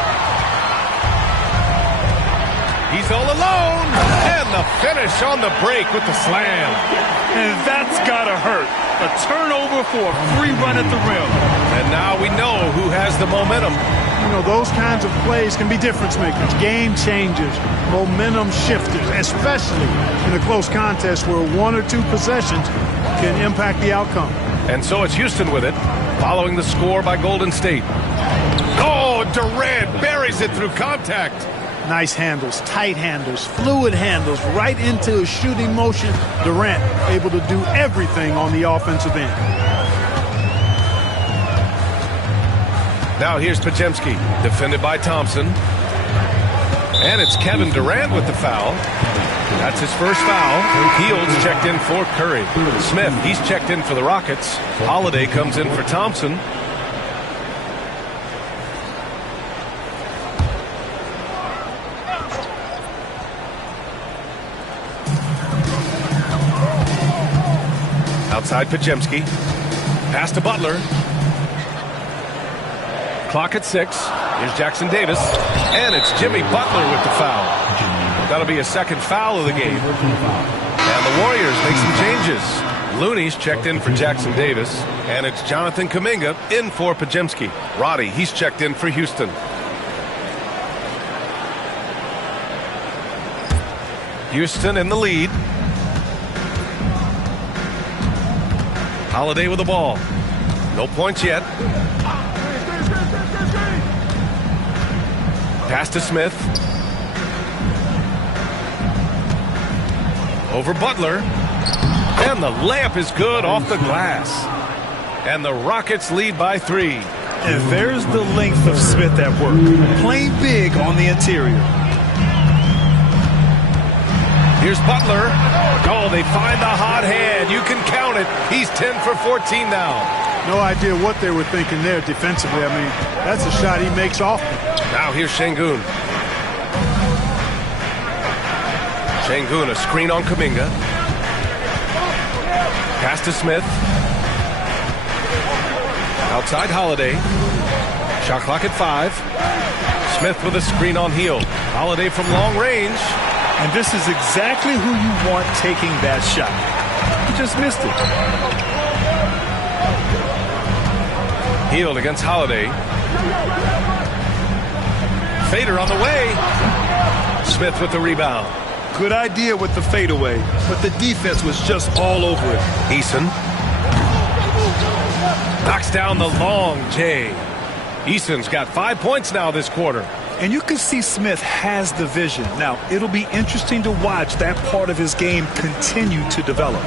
He's all alone. And the finish on the break with the slam. And that's gotta hurt. A turnover for a free run at the rim. And now we know who has the momentum. You know, those kinds of plays can be difference makers, game changers, momentum shifters, especially in a close contest where 1 or 2 possessions can impact the outcome. And so it's Houston with it, following the score by Golden State. Oh, Durant buries it through contact. Nice handles, tight handles, fluid handles, right into a shooting motion. Durant able to do everything on the offensive end. Now here's Podziemski, defended by Thompson. And it's Kevin Durant with the foul. That's his first foul. Heald's checked in for Curry. Smith, he's checked in for the Rockets. Holiday comes in for Thompson. Outside Podziemski. Pass to Butler. Clock at 6. Here's Jackson Davis. And it's Jimmy Butler with the foul. That'll be a second foul of the game. And the Warriors make some changes. Looney's checked in for Jackson Davis. And it's Jonathan Kuminga in for Podziemski. Roddy, he's checked in for Houston. Houston in the lead. Holiday with the ball. No points yet. Pass to Smith. Over Butler. And the layup is good off the glass. And the Rockets lead by 3. And there's the length of Smith at work. Playing big on the interior. Here's Butler. Oh, they find the hot hand. You can count it. He's 10 for 14 now. No idea what they were thinking there defensively. I mean, that's a shot he makes often. Now here's Şengün. Şengün, a screen on Kuminga. Pass to Smith. Outside Holiday. Shot clock at 5. Smith with a screen on Hield. Holiday from long range. And this is exactly who you want taking that shot. He just missed it. Hield against Holiday. Fader on the way. Smith with the rebound. Good idea with the fadeaway, but the defense was just all over it. Eason knocks down the long J. Eason's got 5 points now this quarter. And you can see Smith has the vision. Now, it'll be interesting to watch that part of his game continue to develop.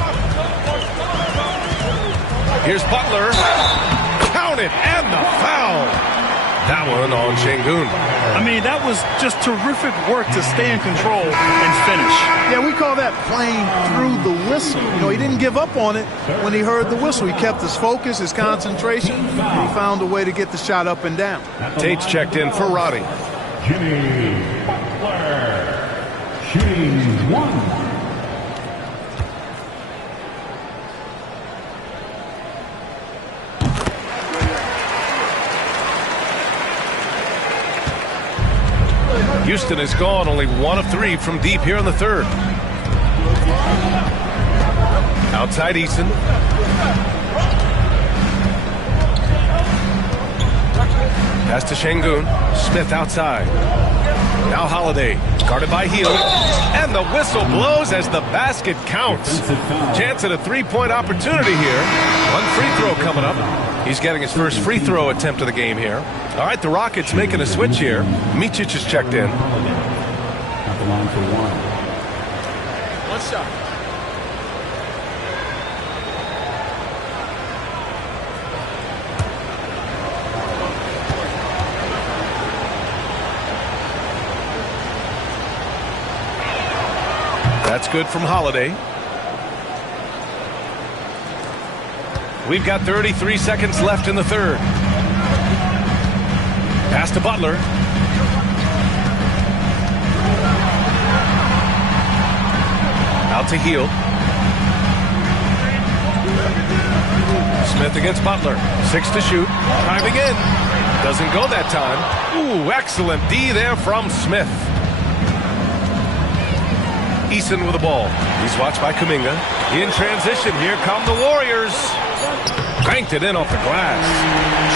Here's Butler. Count it, and the foul. That one on Şengün. I mean, that was just terrific work to stay in control and finish. Yeah, we call that playing through the whistle. You know, he didn't give up on it when he heard the whistle. He kept his focus, his concentration, and he found a way to get the shot up and down. Tate's checked in for Roddy. Jimmy Butler, shooting 1. Houston is gone, only 1 of 3 from deep here in the third. Outside Eason. Pass to Şengün. Smith outside. Now Holiday, guarded by Hield. And the whistle blows as the basket counts. Chance at a 3-point opportunity here. 1 free throw coming up. He's getting his first free throw attempt of the game here. All right, the Rockets making a switch here. Micic is checked in. At the line for 1. One shot. That's good from Holiday. We've got 33 seconds left in the third. Pass to Butler. Out to Hield. Smith against Butler. 6 to shoot. Driving in. Doesn't go that time. Ooh, excellent D there from Smith. Eason with the ball. He's watched by Kuminga. In transition, here come the Warriors. Cranked it in off the glass.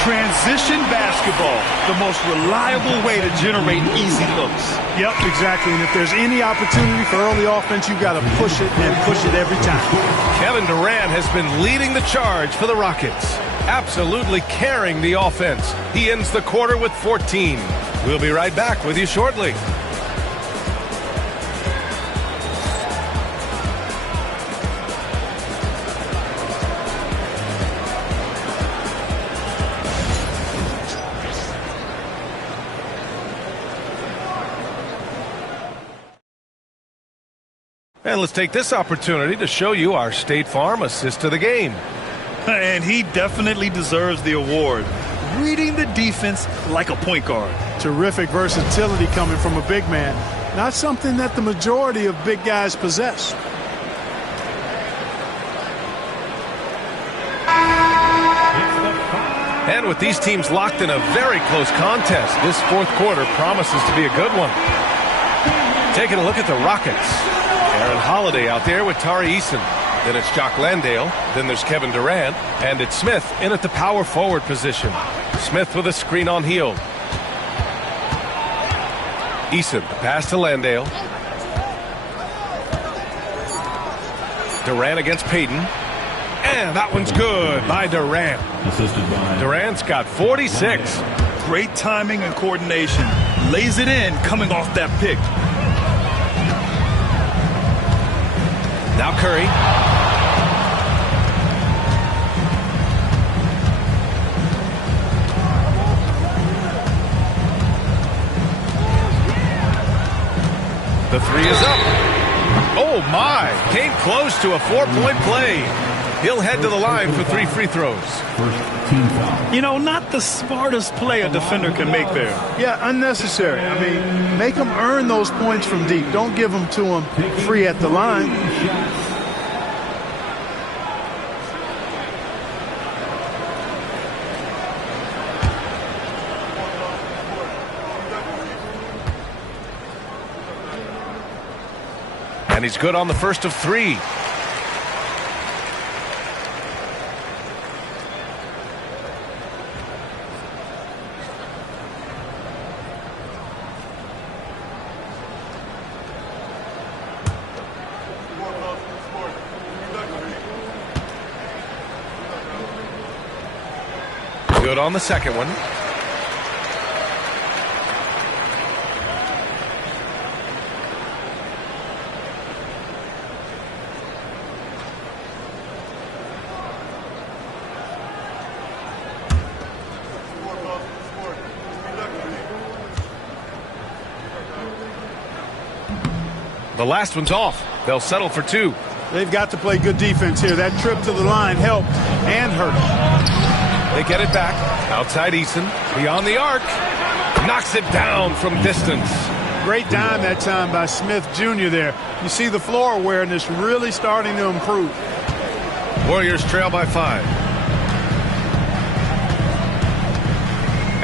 Transition basketball, the most reliable way to generate easy looks. Yep, exactly. And if there's any opportunity for early offense, you've got to push it and push it every time. Kevin Durant has been leading the charge for the Rockets. Absolutely carrying the offense. He ends the quarter with 14. We'll be right back with you shortly. And let's take this opportunity to show you our State Farm assist to the game. And he definitely deserves the award. Reading the defense like a point guard. Terrific versatility coming from a big man. Not something that the majority of big guys possess. And with these teams locked in a very close contest, this fourth quarter promises to be a good one. Taking a look at the Rockets. Aaron Holiday out there with Tari Eason. Then it's Jock Landale. Then there's Kevin Durant. And it's Smith in at the power forward position. Smith with a screen on Hield. Eason, the pass to Landale. Durant against Payton. And that one's good by Durant. Assisted by Durant's got 46. Great timing and coordination. Lays it in coming off that pick. Now Curry. The three is up. Oh my, came close to a 4-point play. He'll head to the line for 3 free throws. First team foul. You know, not the smartest play a defender can make there. Yeah, unnecessary. I mean, make them earn those points from deep. Don't give them to them free at the line. And he's good on the first of 3. Good on the second one. The last one's off. They'll settle for 2. They've got to play good defense here. That trip to the line helped and hurt. They get it back. Outside Eason. Beyond the arc. Knocks it down from distance. Great dime that time by Smith Jr. there. You see the floor awareness really starting to improve. Warriors trail by 5.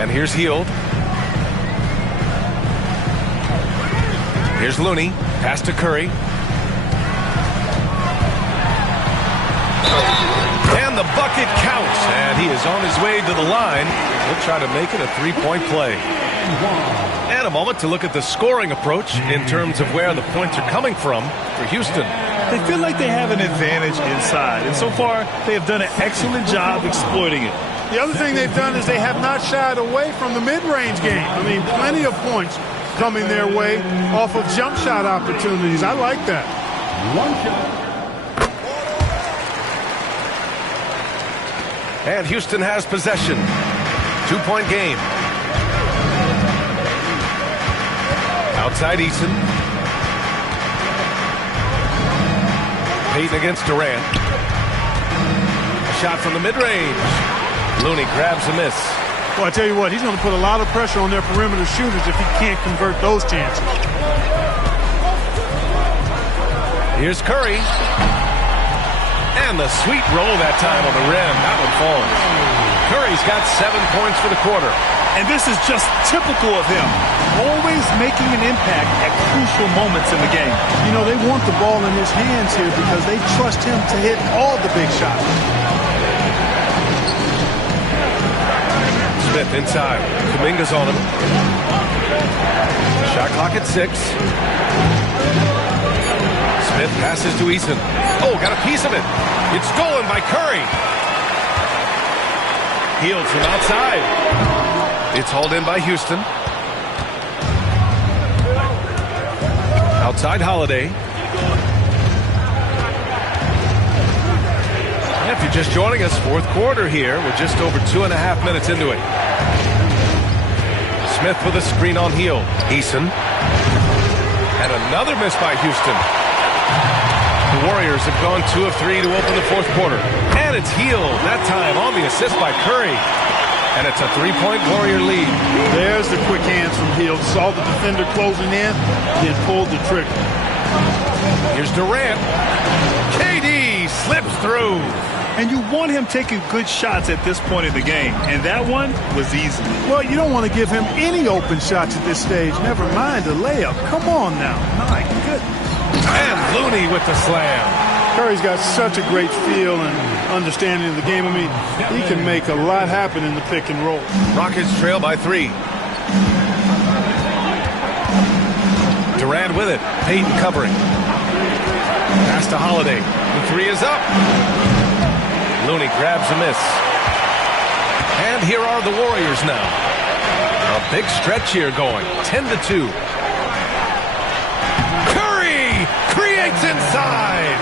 And here's Hield. Here's Looney. Pass to Curry. And the bucket counts. And he is on his way to the line. He'll try to make it a 3-point play. And a moment to look at the scoring approach in terms of where the points are coming from for Houston. They feel like they have an advantage inside, and so far they have done an excellent job exploiting it. The other thing they've done is they have not shied away from the mid-range game. I mean, plenty of points coming their way off of jump shot opportunities. I like that. One shot. And Houston has possession. 2-point game. Outside Eason. Payton against Durant. A shot from the mid-range. Looney grabs a miss. Well, I tell you what, he's going to put a lot of pressure on their perimeter shooters if he can't convert those chances. Here's Curry. And the sweet roll that time on the rim. That one falls. Curry's got 7 points for the quarter. And this is just typical of him. Always making an impact at crucial moments in the game. You know, they want the ball in his hands here because they trust him to hit all the big shots. Smith inside. Kuminga's on him. Shot clock at 6. Smith passes to Eason. Oh, got a piece of it. It's stolen by Curry. Hield from outside. It's hauled in by Houston. Outside Holiday. And if you're just joining us, fourth quarter here. We're just over 2.5 minutes into it. Smith with a screen on Hield. Eason. And another miss by Houston. The Warriors have gone 2 of 3 to open the fourth quarter. And it's Hield, that time on the assist by Curry. And it's a 3-point Warrior lead. There's the quick hands from Hield. Saw the defender closing in, then pulled the trigger. Here's Durant. KD slips through. And you want him taking good shots at this point in the game. And that one was easy. Well, you don't want to give him any open shots at this stage. Never mind a layup. Come on now. My goodness. And Looney with the slam. Curry's got such a great feel and understanding of the game. I mean, he can make a lot happen in the pick and roll. Rockets trail by 3. Durant with it. Payton covering. Pass to Holiday. The 3 is up. Looney grabs a miss. And here are the Warriors now. A big stretch here going. 10-2. Curry creates inside.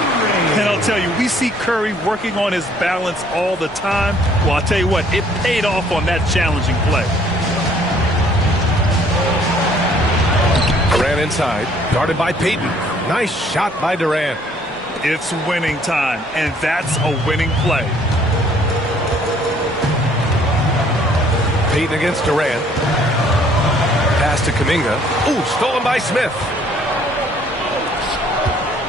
And I'll tell you, we see Curry working on his balance all the time. Well, I'll tell you what, it paid off on that challenging play. Durant inside, guarded by Payton. Nice shot by Durant. It's winning time, and that's a winning play. Payton against Durant. Pass to Kuminga. Ooh, stolen by Smith.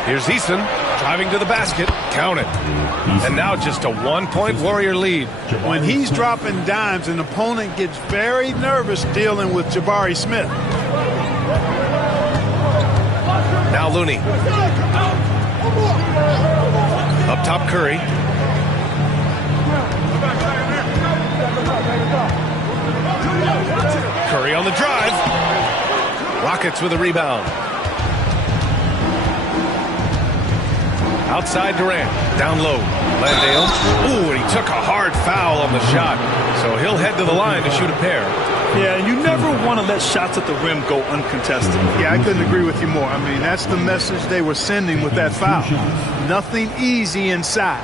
Here's Eason driving to the basket. Count it. And now just a one-point Warrior lead. When he's dropping dimes, an opponent gets very nervous dealing with Jabari Smith. Now Looney. Up top Curry. Curry on the drive. Rockets with a rebound. Outside Durant. Down low. Landale. Ooh, and he took a hard foul on the shot. So he'll head to the line to shoot a pair. Yeah, and you never want to let shots at the rim go uncontested. Yeah, I couldn't agree with you more. I mean, that's the message they were sending with that foul. Nothing easy inside.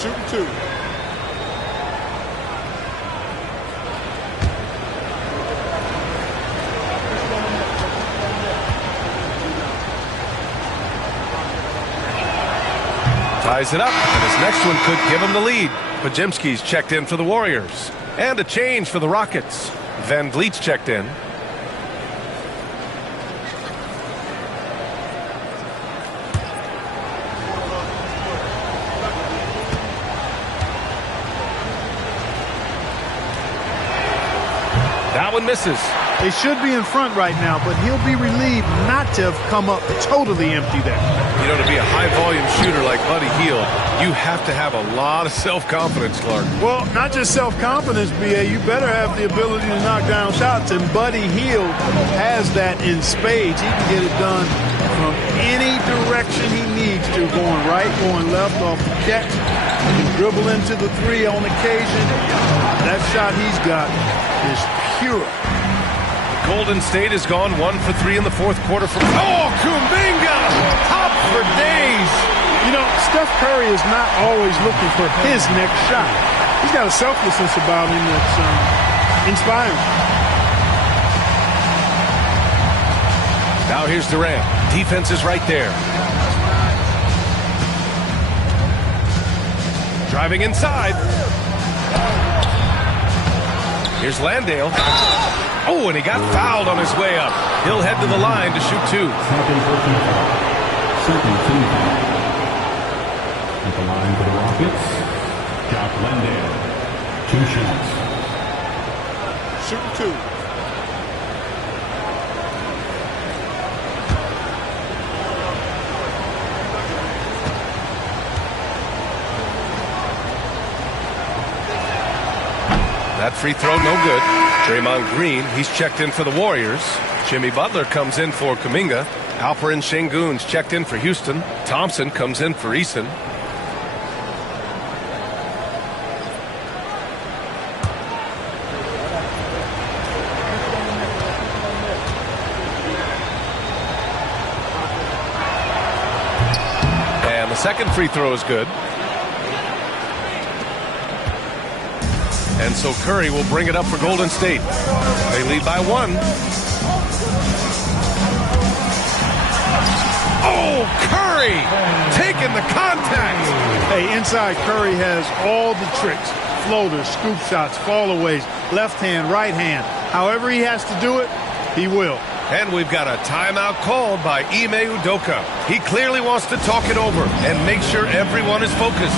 Shooting 2. Ties it up, and his next one could give him the lead. Podziemski's checked in for the Warriors. And a change for the Rockets. Van Vliet's checked in. That one misses. They should be in front right now, but he'll be relieved not to have come up totally empty there. You know, to be a high-volume shooter like Buddy Hield, you have to have a lot of self-confidence, Clark. Well, not just self-confidence, B.A. You better have the ability to knock down shots, and Buddy Hield has that in spades. He can get it done from any direction he needs to, going right, going left, off the catch. He can dribble into the three on occasion. That shot he's got is pure. Golden State has gone 1 for 3 in the fourth quarter from... Oh, Kuminga! Up for days! You know, Steph Curry is not always looking for his next shot. He's got a selflessness about him that's inspiring. Now here's Durant. Defense is right there. Driving inside. Here's Landale. Oh, and he got fouled on his way up. He'll head to the line to shoot 2. At the line for the Rockets, Jock Landale. 2 shots. Shooting 2. That free throw, no good. Draymond Green, he's checked in for the Warriors. Jimmy Butler comes in for Kuminga. Alperen Sengun's checked in for Houston. Thompson comes in for Eason. And the second free throw is good. And so Curry will bring it up for Golden State. They lead by 1. Oh, Curry taking the contact. Hey, inside Curry has all the tricks. Floaters, scoop shots, fallaways, left hand, right hand. However he has to do it, he will. And we've got a timeout called by Ime Udoka. He clearly wants to talk it over and make sure everyone is focused.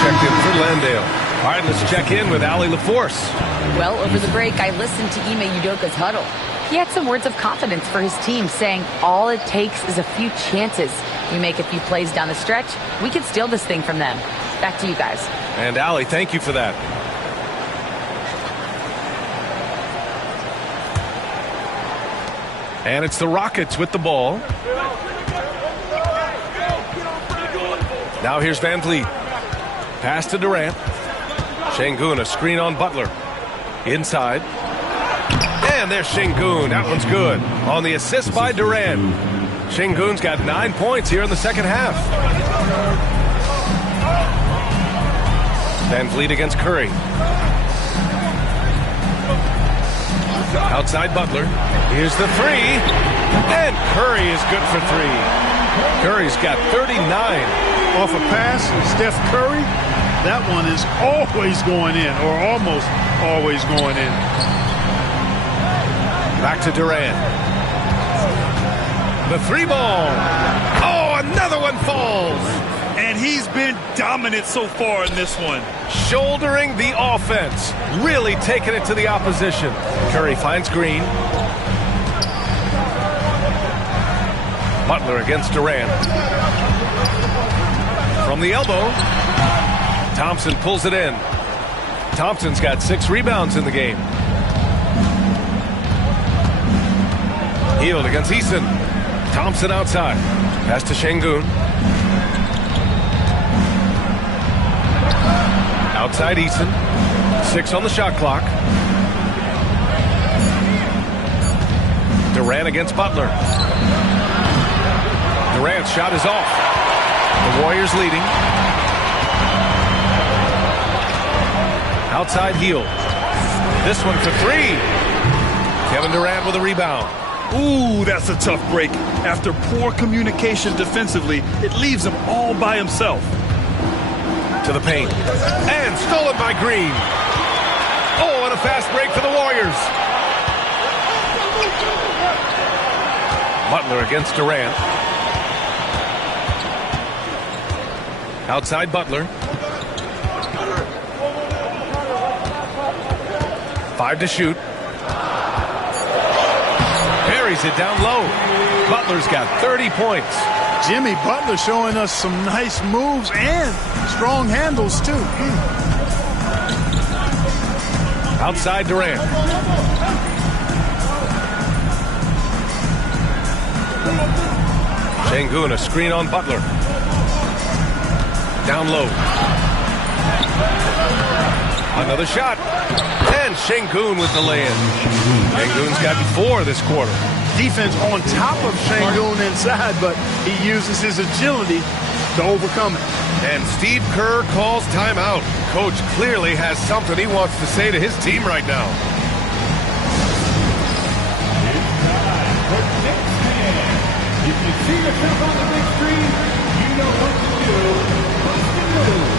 checked in for Landale. All right, let's check in with Allie LaForce. Well, over the break, I listened to Ime Udoka's huddle. He had some words of confidence for his team, saying all it takes is a few chances. We make a few plays down the stretch, we can steal this thing from them. Back to you guys. And Allie, thank you for that. And it's the Rockets with the ball. Now here's Van Vliet. Pass to Durant. Şengün, a screen on Butler. Inside. And there's Şengün. That one's good. On the assist by Durant. Şengün's got 9 points here in the second half. Van Vliet against Curry. Outside Butler. Here's the three. And Curry is good for three. Curry's got 39. Off a pass, Steph Curry, that one is always going in, or almost always going in. Back to Durant. The three ball. Oh, another one falls. And he's been dominant so far in this one. Shouldering the offense. Really taking it to the opposition. Curry finds Green. Butler against Durant. From the elbow. Thompson pulls it in. Thompson's got 6 rebounds in the game. Hield against Eason. Thompson outside. Pass to Şengün. Outside Eason. 6 on the shot clock. Durant against Butler. Durant's shot is off. The Warriors leading. Outside Hield. This one for 3. Kevin Durant with a rebound. Ooh, that's a tough break. After poor communication defensively, it leaves him all by himself. To the paint. And stolen by Green. Oh, and a fast break for the Warriors. Butler against Durant. Outside Butler. 5 to shoot. Parries it down low. Butler's got 30 points. Jimmy Butler showing us some nice moves and strong handles, too. Outside Durant. Şengün, a screen on Butler. Down low. Another shot. And Şengün with the lay-in. Şengün's gotten 4 this quarter. Defense on top of Şengün inside, but he uses his agility to overcome it. And Steve Kerr calls timeout. Coach clearly has something he wants to say to his team right now. If you see yourself on the big screen, you know what to do. Bust and move.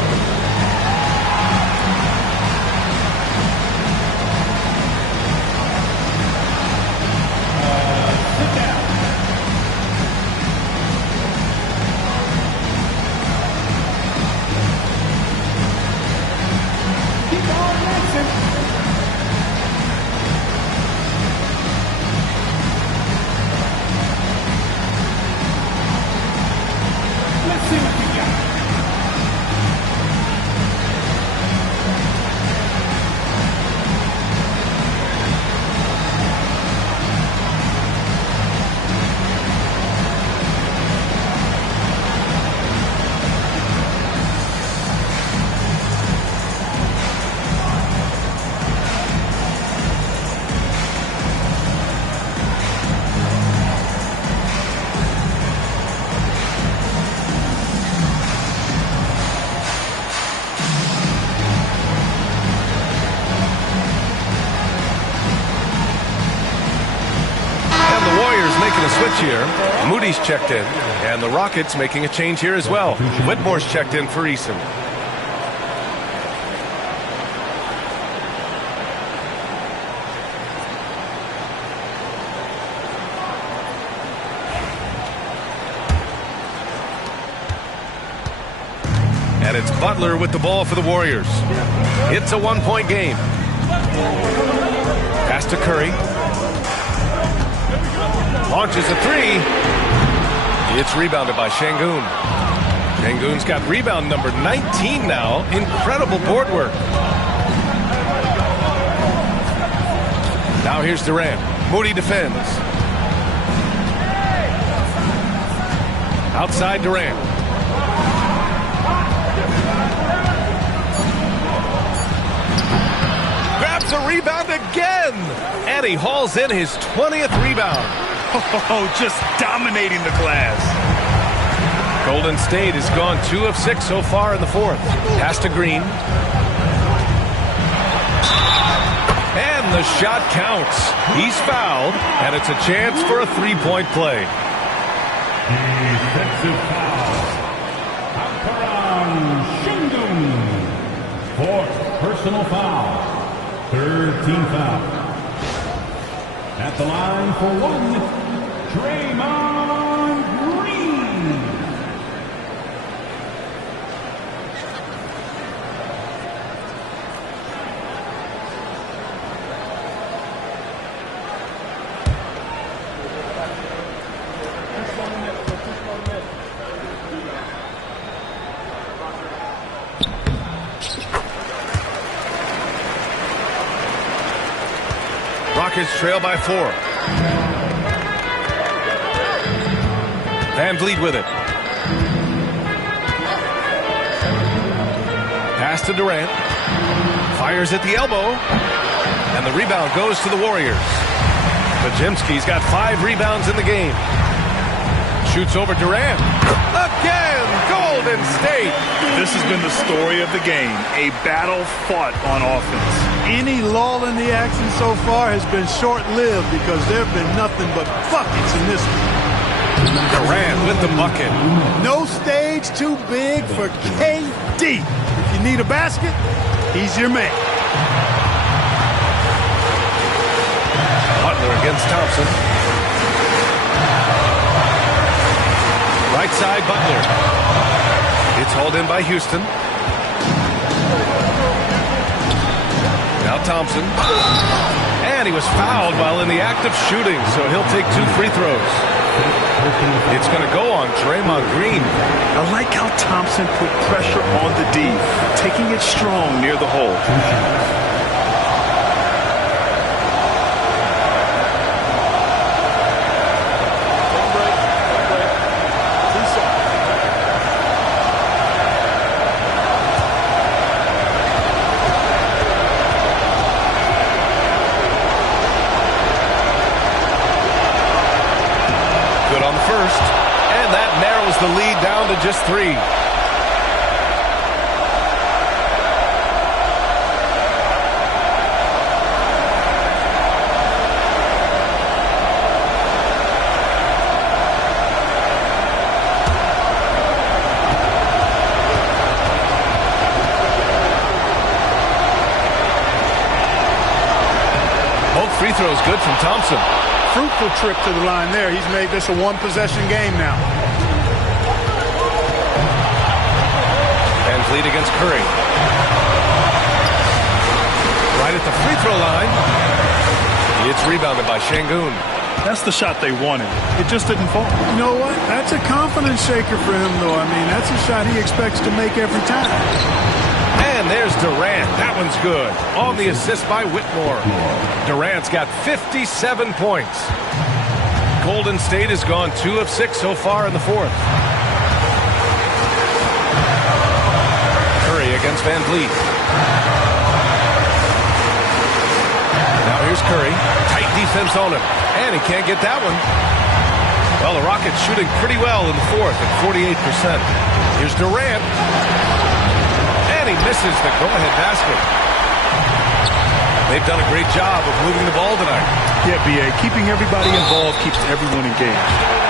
Sit down. Keep on dancing. Let's see what you got. Here. Moody's checked in, and the Rockets making a change here as well. Whitmore's checked in for Eason. And it's Butler with the ball for the Warriors. It's a one-point game. Pass to Curry. Launches a three. It's rebounded by Şengün. Şengün's got rebound number 19 now. Incredible board work. Now here's Durant. Moody defends. Outside Durant. Grabs a rebound again. And he hauls in his 20th rebound. Oh, just dominating the glass. Golden State has gone 2 of 6 so far in the fourth. Pass to Green. And the shot counts. He's fouled, and it's a chance for a three-point play. Defensive foul. Şengün. Fourth personal foul. Third team foul. At the line for one, Draymond Green. Rockets trail by 4. Van Vliet with it. Pass to Durant. Fires at the elbow. And the rebound goes to the Warriors. Podziemski's got 5 rebounds in the game. Shoots over Durant. Again, Golden State. This has been the story of the game. A battle fought on offense. Any lull in the action so far has been short-lived because there have been nothing but buckets in this one. Durant with the bucket. No stage too big for KD. If you need a basket, he's your man. Butler against Thompson. Right side, Butler. It's hauled in by Houston. Now Thompson. And he was fouled while in the act of shooting, so he'll take 2 free throws. It's going to go on Draymond Green. I like how Thompson put pressure on the D, taking it strong near the hole. The lead down to just 3. Both free throws good from Thompson. Fruitful trip to the line there. He's made this a one-possession game now. Lead against Curry. Right at the free throw line. It's rebounded by Şengün. That's the shot they wanted. It just didn't fall. You know what? That's a confidence shaker for him, though. I mean, that's a shot he expects to make every time. And there's Durant. That one's good. On the assist by Whitmore. Durant's got 57 points. Golden State has gone 2 of 6 so far in the fourth. Against Van Vliet. Now here's Curry. Tight defense on him. And he can't get that one. Well, the Rockets shooting pretty well in the fourth at 48%. Here's Durant. And he misses the go-ahead basket. They've done a great job of moving the ball tonight. Yeah, B.A. Keeping everybody involved keeps everyone engaged.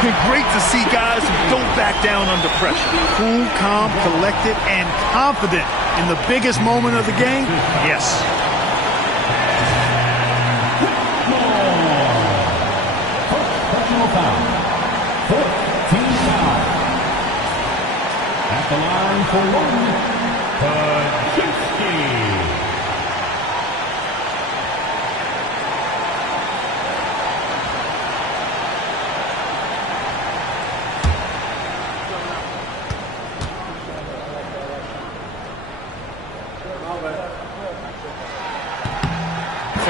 Great to see guys who don't back down under pressure. Cool, calm, collected, and confident in the biggest moment of the game. Yes. Personal foul. 14 foul. At the line In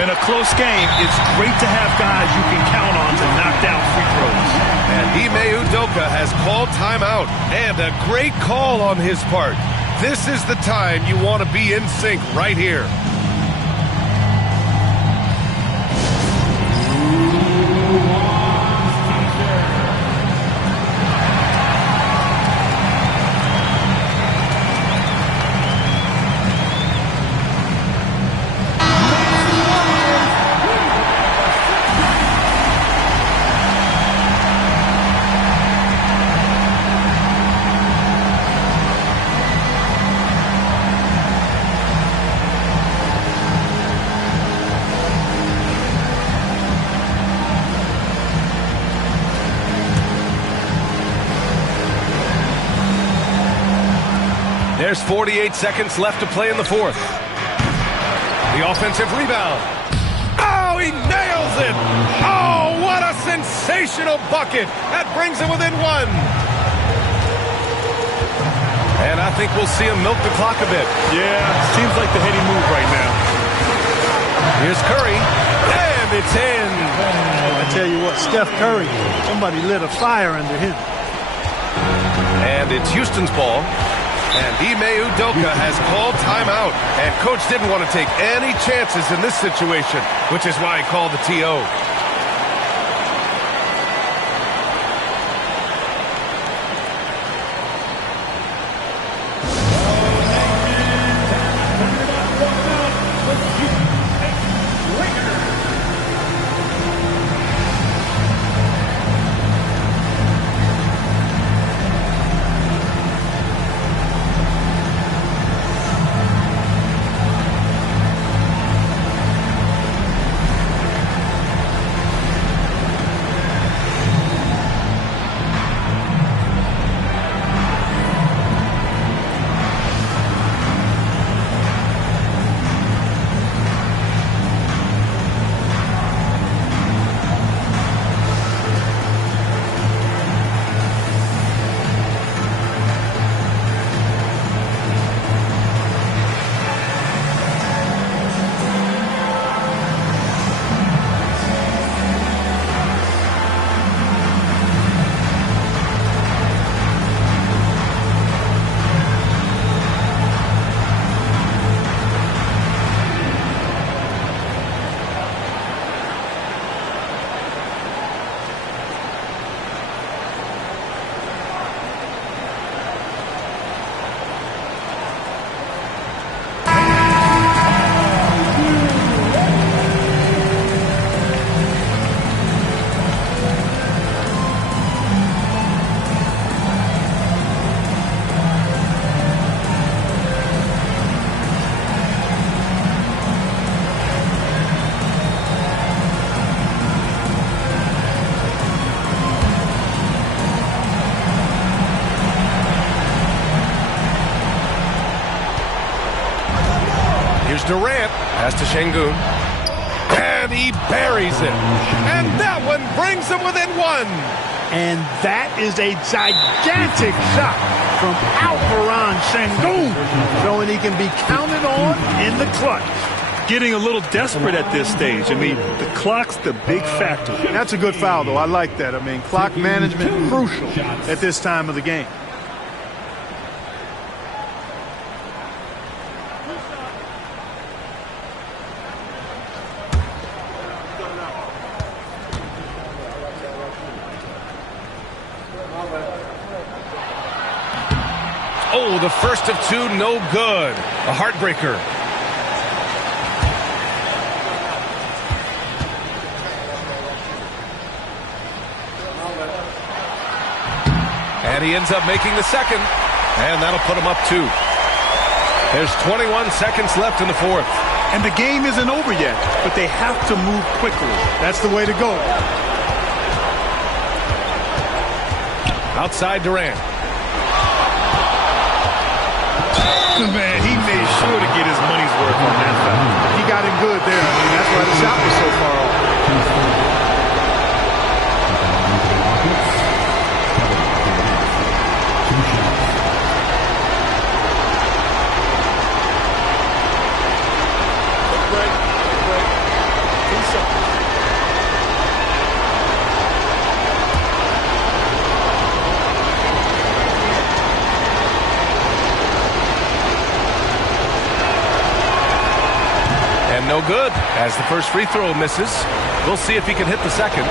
a close game, it's great to have guys you can count on to knock down free throws. And Ime Udoka has called timeout, and a great call on his part. This is the time you want to be in sync right here. There's 48 seconds left to play in the fourth. The offensive rebound. Oh, he nails it! Oh, what a sensational bucket! That brings him within one. And I think we'll see him milk the clock a bit. Yeah, seems like the heady move right now. Here's Curry, and it's in. I tell you what, Steph Curry, somebody lit a fire under him. And it's Houston's ball. And Ime Udoka has called timeout. And Coach didn't want to take any chances in this situation, which is why he called the TO. Durant pass to Şengün. And he buries it. And that one brings him within one. And that is a gigantic shot from Alperen Şengün, showing he can be counted on in the clutch. Getting a little desperate at this stage. I mean, the clock's the big factor. That's a good foul, though. I like that. I mean, clock management crucial at this time of the game. Oh, the first of two, no good. A heartbreaker. And he ends up making the second. And that'll put him up 2. There's 21 seconds left in the fourth. And the game isn't over yet, but they have to move quickly. That's the way to go. Outside Durant. Man, he made sure to get his money's worth on that foul. He got him good there. I mean, that's why the shot was so far off. No good, as the first free throw misses. We'll see if he can hit the second.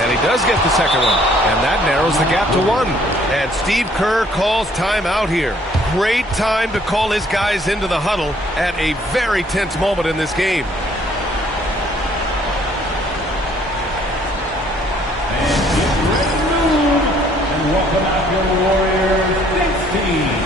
And he does get the second one, and that narrows the gap to 1. And Steve Kerr calls timeout here. Great time to call his guys into the huddle at a very tense moment in this game. Welcome out your Warriors 16.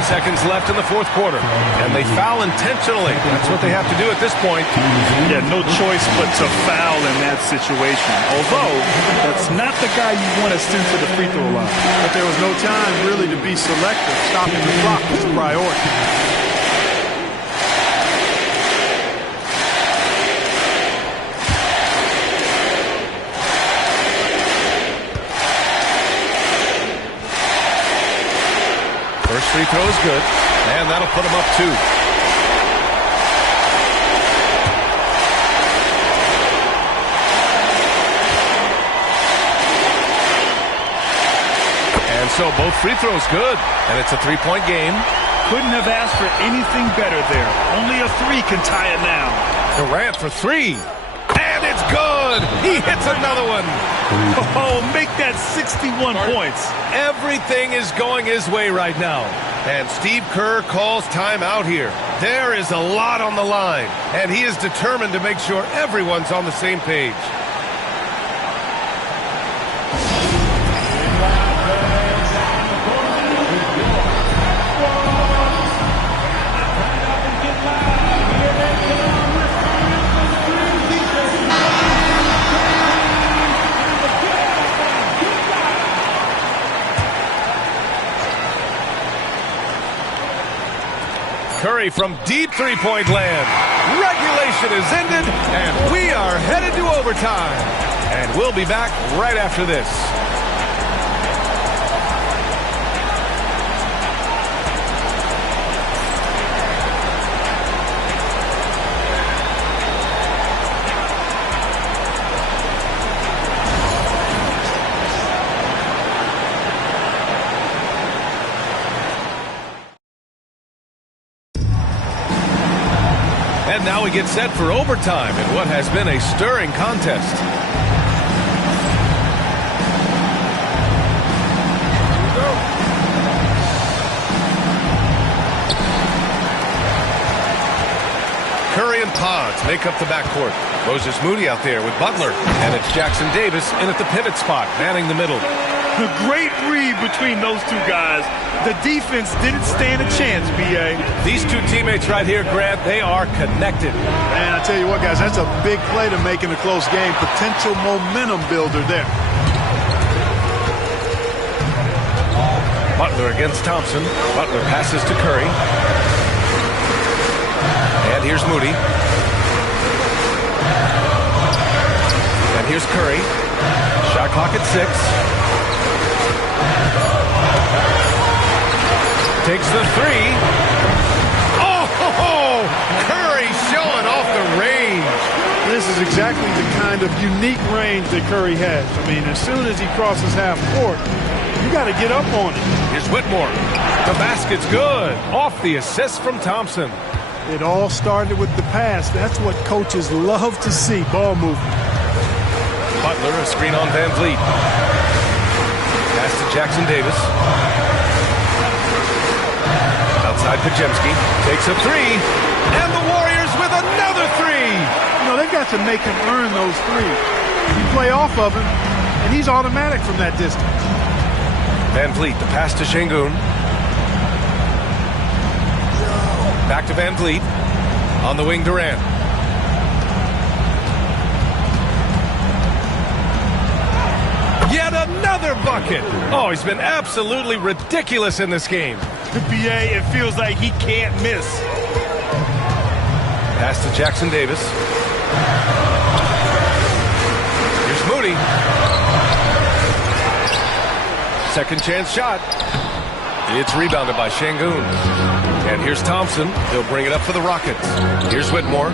Seconds left in the fourth quarter, and they foul intentionally. That's what they have to do at this point. Yeah, no choice but to foul in that situation. Although, that's not the guy you want to send to the free throw line. But there was no time really to be selective. Stopping the clock was a priority. First free throw is good, and that'll put him up 2. And so both free throws good, and it's a 3-point game. Couldn't have asked for anything better there. Only a 3 can tie it now. Durant for 3. And it's good! He hits another one! Oh, make that 61 points. Everything is going his way right now. And Steve Kerr calls timeout here. There is a lot on the line, and he is determined to make sure everyone's on the same page. Curry from deep three-point land. Regulation is ended, and we are headed to overtime. And we'll be back right after this. And now we get set for overtime in what has been a stirring contest. Curry and Pods make up the backcourt. Moses Moody out there with Butler. And it's Jackson Davis in at the pivot spot, manning the middle. A great read between those two guys. The defense didn't stand a chance, B.A. These two teammates right here, Grant, they are connected. Man, I tell you what, guys, that's a big play to make in a close game. Potential momentum builder there. Butler against Thompson. Butler passes to Curry. And here's Moody. And here's Curry. Shot clock at 6. Takes the 3. Oh, Curry showing off the range. This is exactly the kind of unique range that Curry has. I mean, as soon as he crosses half court, you got to get up on it. Here's Whitmore. The basket's good. Off the assist from Thompson. It all started with the pass. That's what coaches love to see, ball movement. Butler, a screen on Van Vliet. Pass to Jackson Davis. Outside Pajemski. Takes a 3. And the Warriors with another 3. You know, they've got to make him earn those threes. You play off of him, and he's automatic from that distance. Van Vliet, the pass to Şengün. Back to Van Vliet. On the wing, Durant. Yet another bucket. Oh, he's been absolutely ridiculous in this game. The BA, it feels like he can't miss. Pass to Jackson Davis. Here's Moody. Second chance shot. It's rebounded by Şengün. And here's Thompson. He'll bring it up for the Rockets. Here's Whitmore.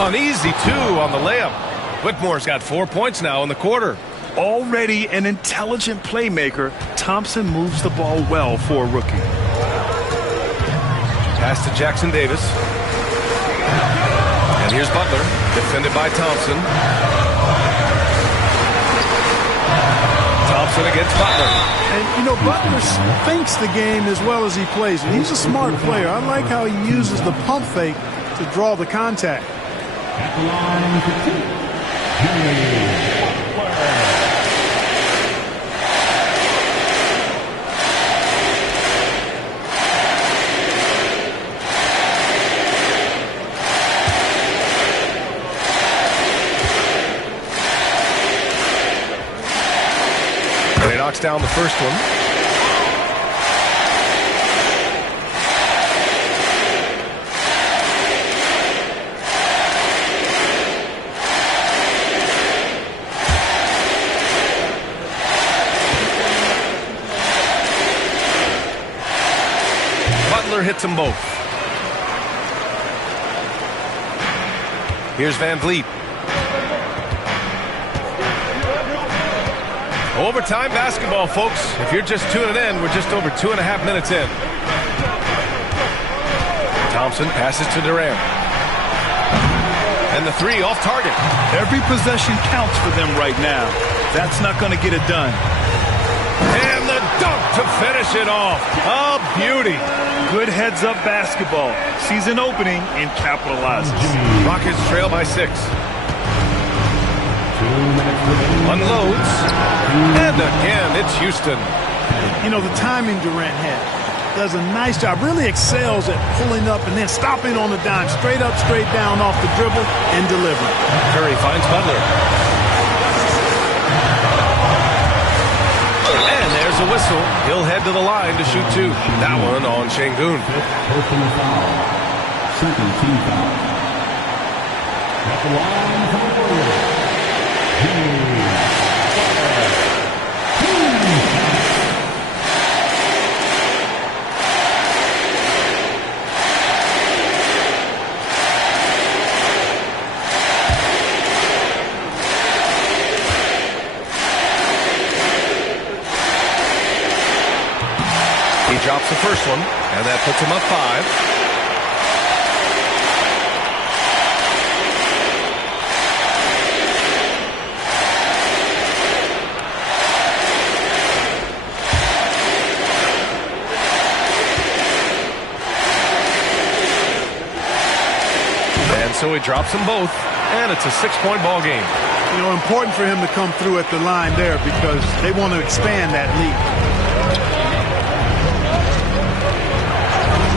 An easy 2 on the layup. Whitmore's got 4 points now in the quarter. Already an intelligent playmaker, Thompson moves the ball well for a rookie. Pass to Jackson Davis. And here's Butler, defended by Thompson. Thompson against Butler. And, you know, Butler thinks the game as well as he plays it. He's a smart player. I like how he uses the pump fake to draw the contact. At the line for 2. And he knocks down the first one. Butler hits them both. Here's Van Vliet. Overtime basketball, folks. If you're just tuning in, we're just over 2.5 minutes in. Thompson passes to Durant. And the 3 off target. Every possession counts for them right now. That's not going to get it done. And the dunk to finish it off. A beauty. Good heads-up basketball. Sees an opening and capitalizes. Rockets trail by 6. Unloads. And again, it's Houston. You know, the timing Durant had. Does a nice job. Really excels at pulling up and then stopping on the dime. Straight up, straight down off the dribble and delivering. Curry finds Butler. And there's a whistle. He'll head to the line to shoot 2. That one on Şengün. Personal foul. Second team foul. At the line for the Warriors. He drops the first one, and that puts him up 5. So he drops them both, and it's a 6-point ball game. You know, important for him to come through at the line there because they want to expand that lead.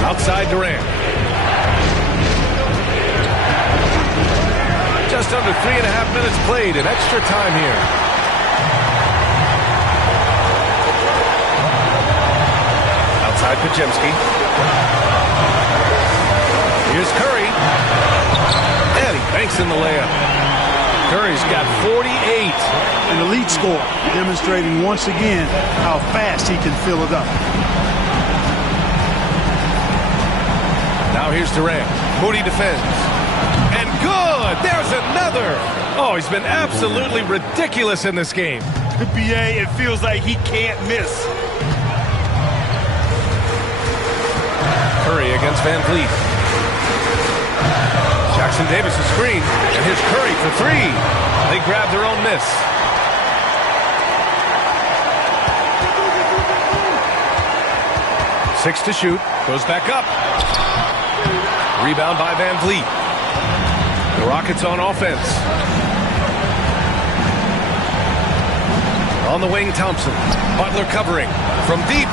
Outside Durant. Just under 3.5 minutes played in extra time here. Outside Pajemski. Here's Curry. And he banks in the layup. Curry's got 48. An elite score, demonstrating once again how fast he can fill it up. Now here's Durant. Moody defends. And good! There's another! Oh, he's been absolutely ridiculous in this game. The BA, it feels like he can't miss. Curry against Van Vliet. Jackson Davis is screen. And here's Curry for three. They grab their own miss. Six to shoot. Goes back up. Rebound by Van Vliet. The Rockets on offense. On the wing, Thompson. Butler covering from deep.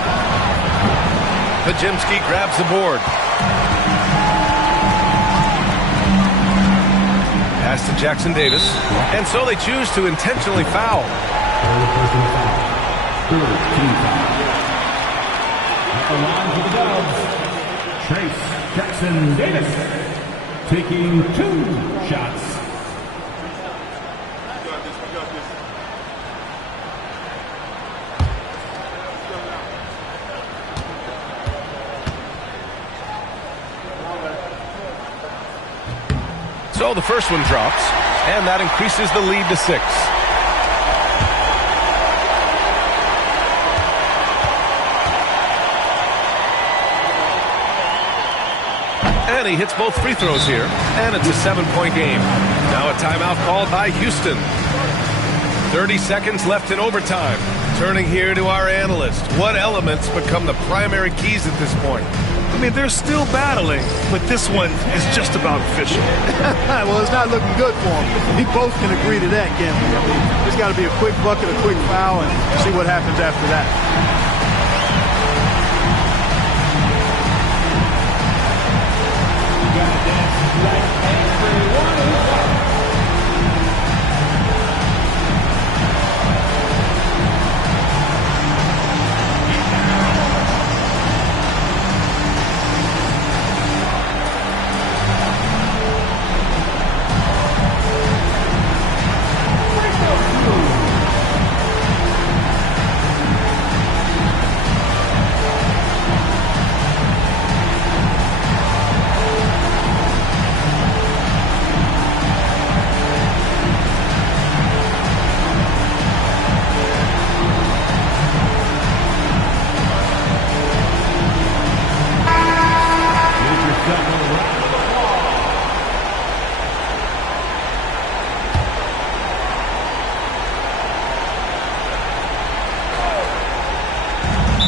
Pajemski grabs the board. Pass to Jackson Davis. And so they choose to intentionally foul. At the line for the Dubs, Trace Jackson Davis taking 2 shots. So the first one drops, and that increases the lead to 6. And he hits both free throws here, and it's a 7-point game. Now a timeout called by Houston. 30 seconds left in overtime. Turning here to our analyst. What elements become the primary keys at this point? I mean, they're still battling, but this one is just about official. Well, it's not looking good for him. We both can agree to that, can't we? I mean, there's got to be a quick bucket, a quick foul, and see what happens after that. You gotta dance like everyone.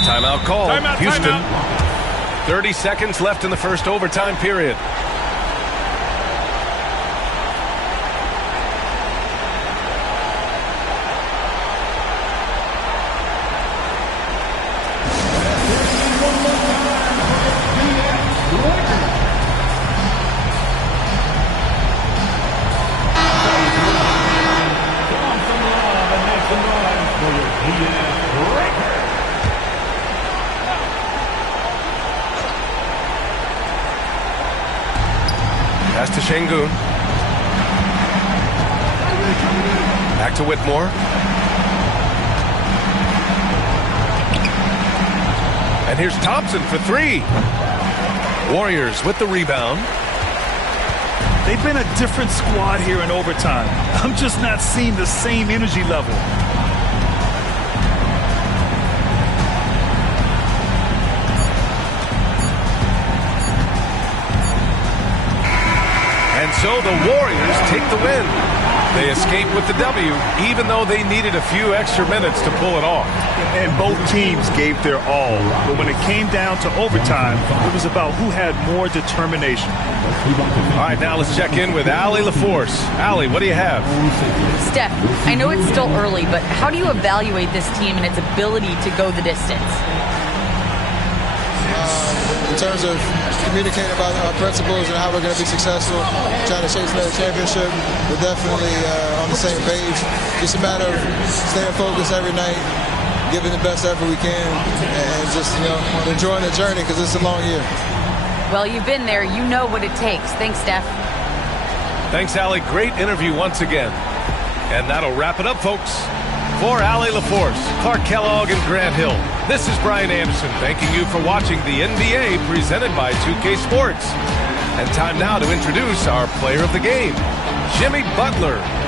Timeout called. Timeout, Houston. timeout. 30 seconds left in the first overtime period. Pass to Şengün. Back to Whitmore. And here's Thompson for three. Warriors with the rebound. They've been a different squad here in overtime. I'm just not seeing the same energy level. And so the Warriors take the win. They escape with the W, even though they needed a few extra minutes to pull it off. And both teams gave their all. But when it came down to overtime, it was about who had more determination. All right, now let's check in with Allie LaForce. Allie, what do you have? Steph, I know it's still early, but how do you evaluate this team and its ability to go the distance? In terms of communicating about our principles and how we're going to be successful, trying to chase another championship, we're definitely on the same page. Just a matter of staying focused every night, giving the best effort we can, and just enjoying the journey because it's a long year. Well, you've been there. You know what it takes. Thanks, Steph. Thanks, Allie. Great interview once again. And that'll wrap it up, folks. For Allie LaForce, Clark Kellogg, and Grant Hill, this is Brian Anderson thanking you for watching the NBA presented by 2K Sports. And time now to introduce our player of the game, Jimmy Butler.